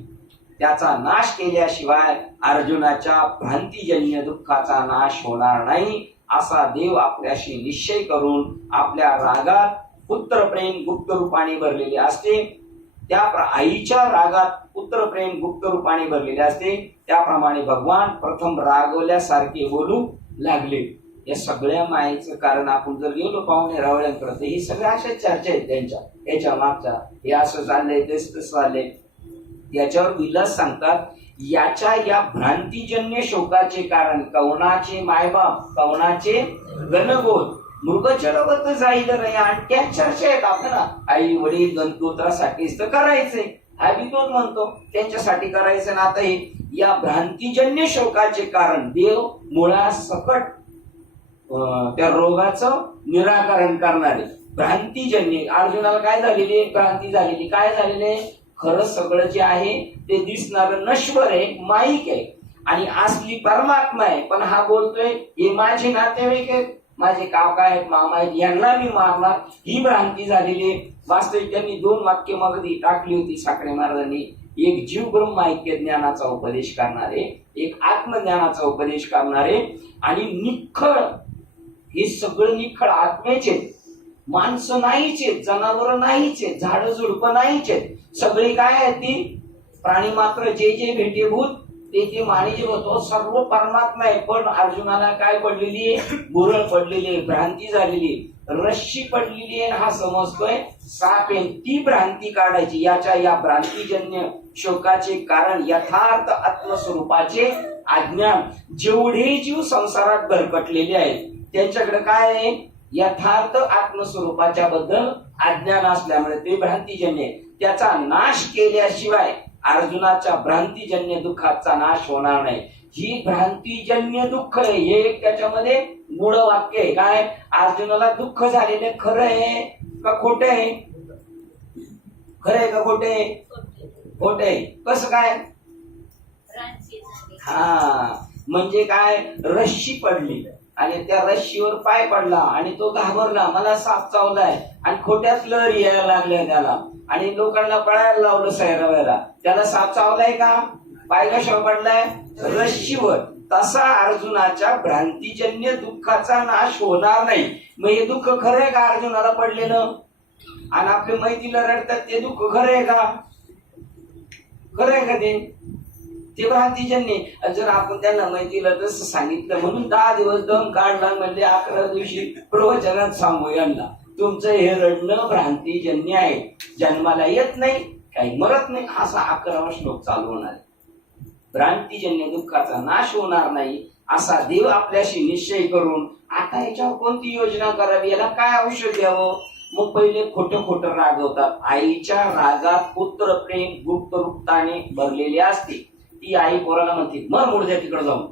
त्याचा नाश केल्याशिवाय अर्जुनाच्या भ्रांतीजन्य दुःखाचा नाश होणार नाही असा देव आपल्याशी निश्चय करून आपल्या रागात पुत्रप्रेम गुप्त रूपाने भरलेले असते. त्या आईच्या रागात पुत्रप्रेम गुप्त रूपाने भरलेले असते. त्याप्रमाणे भगवान प्रथम रागवल्यासारखे बोलू लागले. या सगळ्या मायेचं कारण आपण जर गेलो पाहुणे रावळ्यांकडे तर ही सगळ्या अशा चर्चा आहेत त्यांच्या याच्या मागच्या. हे असं चाललंय तेच तसं चाललंय. याच्यावर विलास सांगतात, याच्या या भ्रांतीजन्य शोकाचे कारण कवनाचे मायबाप, कवनाचे गणगोत, मृग जडवत जाईल रे. आणि त्या चर्चा आहेत आपल्याला. आई वडील गणगोत्रासाठीच तर करायचे, हा बी तोच म्हणतो त्यांच्यासाठी करायचं ना. आता हे या भ्रांतीजन्य शोकाचे कारण देव मुळासकट त्या रोगाचं निराकरण करणारे. भ्रांतीजन्य अर्जुनाला काय झालेली भ्रांती झालेली, काय झालेले, खरं सगळं जे आहे ते दिसणार नश्वर आहे, माईक आहे आणि असली परमात्मा आहे. पण हा बोलतोय हे माझे नातेवाईक आहेत, माझे काका आहेत, मामा आहेत, यांना मी मारणार, ही भ्रांती झालेली आहे. वास्तविक त्यांनी 2 वाक्य मगदी टाकली होती साखरे महाराजांनी. एक जीव ब्रह्म ऐक्य ज्ञानाचा उपदेश करणारे, एक आत्मज्ञानाचा उपदेश करणारे आणि निखळ, हे सगळं निखळ आत्मेचे, माणसं नाहीचे, जनावर नाहीचे, झाड झुडपं नाहीचे, सगळे काय आहेत ती प्राणी मात्र जे जे भेटेभूत ते माणिजीव होतो सर्व परमात्मा आहे, पण अर्जुनाला काय पडलेली आहे, बुरळ पडलेली आहे, भ्रांती झालेली आहे, रश्शी पडलेली आहे, हा समजतोय साप आहे. ती भ्रांती काढायची. या भ्रांतीजन्य शोकाचे कारण यथार्थ आत्मस्वरूपाचे अज्ञान. जेवढे जीव संसारात भरकटलेले आहेत त्यांच्याकडे काय आहे, यथार्थ आत्मस्वरूपाच्या बद्दल अज्ञान असल्यामुळे ते भ्रांतीजन्य आहे. त्याचा नाश केल्याशिवाय अर्जुनाच्या भ्रांतीजन्य दुःखाचा नाश होणार नाही. ही भ्रांतीजन्य दुःख आहे, हे एक त्याच्यामध्ये मूळ वाक्य आहे. काय, अर्जुनाला दुःख झालेले खरं आहे का खोट आहे? खरं आहे का खोट आहे? खोट आहे. कसं काय? हा, म्हणजे काय, रश्शी पडली आणि त्या रश्शीवर पाय पडला आणि तो घाबरला, मला साप चावलाय, आणि खोट्याच लहर यायला लागल्या त्याला, आणि लोकांना पळायला लावलं सैरावायला. त्याला साप चावलाय का? पाय कशावर पडलाय? रश्शीवर. तसा अर्जुनाच्या भ्रांतीजन्य दुःखाचा नाश होणार नाही. मग हे दुःख खरं आहे का अर्जुनाला पडलेलं? आणि आपल्या मैत्रीला रडतात ते दुःख खरं आहे का? खरं आहे का ते भ्रांतीजन्य? जर आपण त्यांना मैत्रीला तसं सांगितलं, म्हणून 10 दिवस दम काढला, म्हणजे 11 दिवशी प्रवचनात सांगू यांना, तुमचं हे रडणं भ्रांतीजन्य आहे, जन्माला येत नाही, काही मरत नाही, असा 11वा श्लोक चालू होणार आहे. भ्रांतीजन्य दुःखाचा नाश होणार नाही असा देव आपल्याशी निश्चय करून आता याच्यावर कोणती योजना करावी, याला काय औषध द्यावं? मग पहिले खोटं खोटं रागवतात. आईच्या रागात पुत्र प्रेम गुप्त रूपताने भरलेले असते. ती आई पोराला म्हणते मर मुर्द्या तिकडे जाऊन,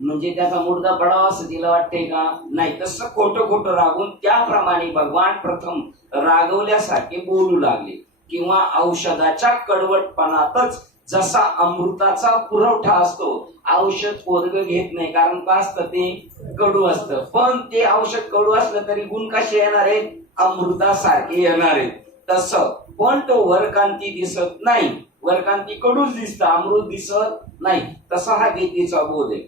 म्हणजे त्याचा मुर्दा पडावा असं तिला वाटते का? नाही. तसं खोटं खोटं रागून त्याप्रमाणे भगवान प्रथम रागवल्यासारखे बोलू लागले. किंवा औषधाच्या कडवटपणातच जसा अमृताचा पुरवठा असतो, औषध पोरग घेत नाही, कारण का असतं ते कडू असतं, पण ते औषध कडू असलं तरी गुण कसे येणार आहेत? अमृतासारखे येणार आहेत. तसं पण तो वरकांती दिसत नाही, वरकांती कडूच दिसतं, अमृत दिसत नाही. तसा हा गीतेचा बोध आहे.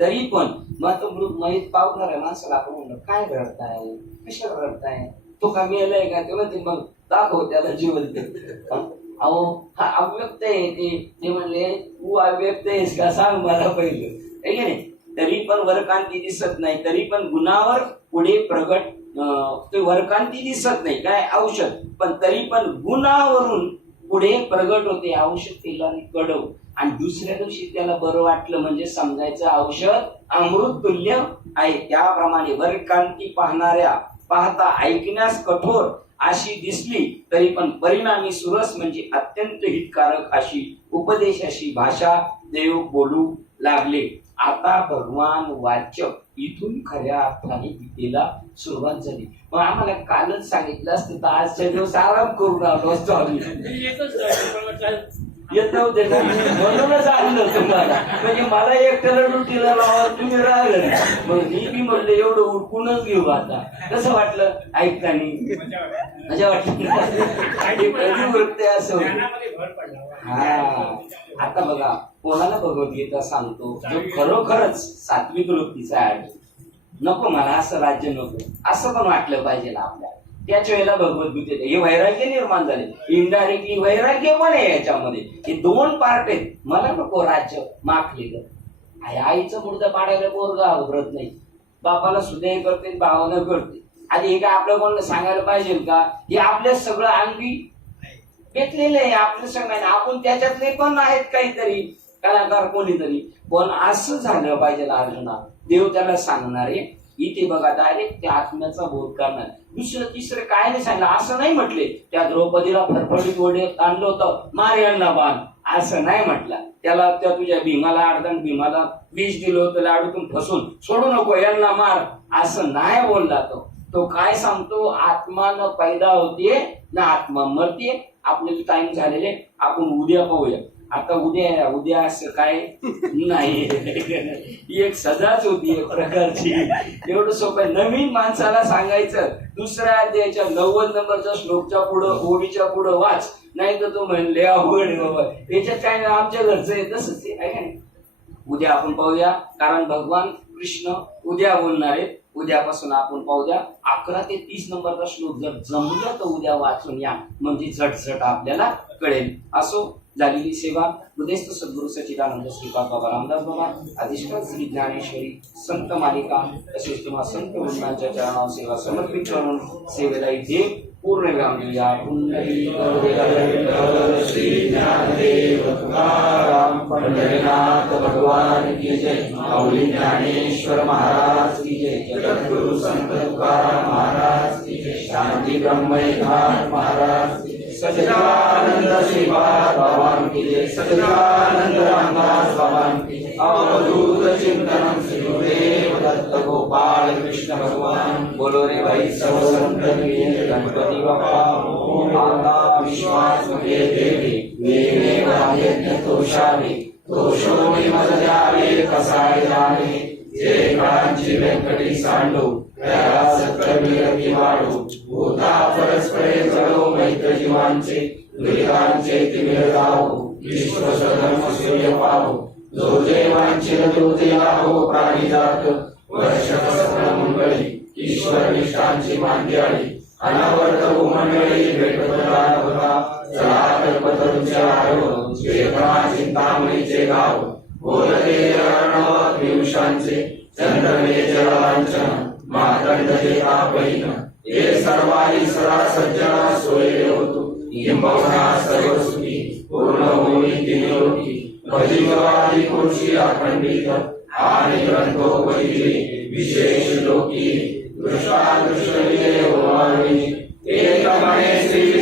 तरी पण मग तो माहीत पावणार आहे माणसाला. आपण म्हणलं काय रडताय, कशाला रडताय, तो का मेलाय का? ते म्हणते मग दाखव त्याला जिवंत. अहो हा अव्यक्त आहे, ते म्हणले तू अव्यक्त आहेस का सांग मला पहिलं, आहे की नाही? तरी पण वरकांती दिसत नाही, तरी पण गुणावर पुढे प्रगट, ते वरकांती दिसत नाही काय औषध, पण तरी पण गुणावरून पुढे प्रगट होते. औषध केलं कडव, आणि दुसऱ्या दिवशी त्याला बरं वाटलं म्हणजे समजायचं औषध अमृत तुल्य आहे. त्याप्रमाणे वरकांती पाहता ऐकण्यास कठोर अशी दिसली तरी पण परिणामी सुरस म्हणजे अत्यंत हितकारक अशी उपदेशाशी भाषा देव बोलू लागले. आता भगवान वाच्य इथून खऱ्या अर्थाने गीतेला सुरुवात झाली. मग आम्हाला कालच सांगितलं असतं तर आजच्या दिवस आराम करून आलो असतो आम्ही. येत नव्हते म्हणूनच आणलं तुम्हाला, म्हणजे मला एकट्याला ड्युटीला लावा, तुम्ही राहिलं. मग मी म्हणलं एवढं उडकूनच घेऊ. आता कसं वाटलं ऐकतानी? मजा वाटली वृत्ती असं. हा, आता बघा कोणाला भगवद्गीता सांगतो जो खरोखरच सात्विक वृत्तीचा आहे, नको मला असं राज्य नको, असं पण वाटलं पाहिजे ना आपल्याला. त्याच वेळेला भगवद्गीतेत हे वैराग्य निर्माण झाले. इनडायरेक्टली वैराग्य पण आहे याच्यामध्ये. हे 2 पार्ट आहेत. मला नको राज्य माखलेलं. आईचं मुर्दा पाडायला पोरगा आवडत नाही, बापाला सुद्धा हे करते, भावानं करते. आधी हे काय आपलं कोण सांगायला पाहिजे का? हे आपल्या सगळं अंगी घेतलेलं आहे आपलं सगळं. आपण त्याच्यातले पण आहेत काहीतरी कलाकार कोणीतरी, पण असं झालं पाहिजे ना अर्जुना. देव त्याला सांगणारे इथे बघा डायरेक्ट त्या आत्म्याचा बोध करणार. दुसरं तिसरं काय नाही सांगितलं. असं नाही म्हटले त्या द्रौपदीला फरफडीत ओढत आणलं होतं, मार यांना बाण, असं नाही म्हटलं. त्याला त्या तुझ्या भीमाला अर्धन भीमाला विष दिलं होतं लाडूतून फसून, सोडू नको यांना मार, असं नाही बोलला. तो काय सांगतो? आत्मा न पैदा होतीये ना आत्मा मरतीये. आपले टाइम झालेले, आपण उद्या पाहूया. आता उद्या असं काय नाही, एक सजाच होती एक प्रकारची. एवढं सोपं नवीन माणसाला सांगायचं. दुसऱ्या अध्यायाच्या 90 नंबरच्या श्लोकच्या पुढं ओळीच्या पुढं वाच, नाही तर तो म्हणले अवघड बाबा. याच्यात काय नाही, आमच्या घरचं आहे तसंच आहे का नाही. उद्या आपण पाहूया, कारण भगवान कृष्ण उद्या बोलणार आहे. उद्यापासून आपण पाहूया 11 ते 30 नंबरचा श्लोक. जर जमलं तर उद्या वाचून या, म्हणजे झटझट आपल्याला कळेल. असो, झालेली सेवा हृदयस्थ सद्गुरू सच्चिदानंद श्रीपाद बाबा रामदास बाबा अधिष्ठान श्री ज्ञानेश्वरी संत मालिका तसेच किंवा संत वृंदांच्या चरणावर सेवा समर्पित करून सेवेलाही देव पूर्ण विराम देऊया. श्री ज्ञानदेव तुकाराम पंढरीनाथ भगवान की जय. माऊली ज्ञानेश्वर महाराज की जय. जगद्गुरु संत तुकाराम महाराज की जय. शांती ब्रह्मनाथ महाराज की जय. सच्चिदानंद श्रीपाद भगवान की जय. सच्चिदानंद रामदास भगवान की जय. अवधूत चिंतनम श्री गुरुदेव दत्त गोपाल कृष्ण भगवान. बोलो रे भाई सब संत गणपति बाप्पा. आता विश्वास मुझे देवी वेणे वाद्य तोषावे तोषोनी मज जावे कसाय जावे. जे कांची व्यंकटी सांडो त्याला सत्कर्मी वाढो. भूता परस्परे जळो मैत्र जीवांचे दुरितांचे तिमिर जावो. विश्व स्वधर्म सूर्य पावो. जो जे वांछित तो ते लाभो. प्राणी जात वर्ष सकळ मंगळी ईश्वर निष्ठांची मांद्याळी. अनावर्त भूमंडळी भेटवता होता चला कल्पतरूचे आरव. वेदना चिंतामणीचे गाव बोलते अर्णव पियुषांचे. चंद्रमे जलांचन मातंडचे तापहीन. हे सर्वारी सदा सज्जन सोयरे होतो. किंबहुना सर्व सुखी पूर्ण होई तिलोकी. भजिगवादी पुरुषी अखंडित आणि ग्रंथोपरी विशेष लोकी. दृष्टादृष्ट विजय होमावी. एक मने श्री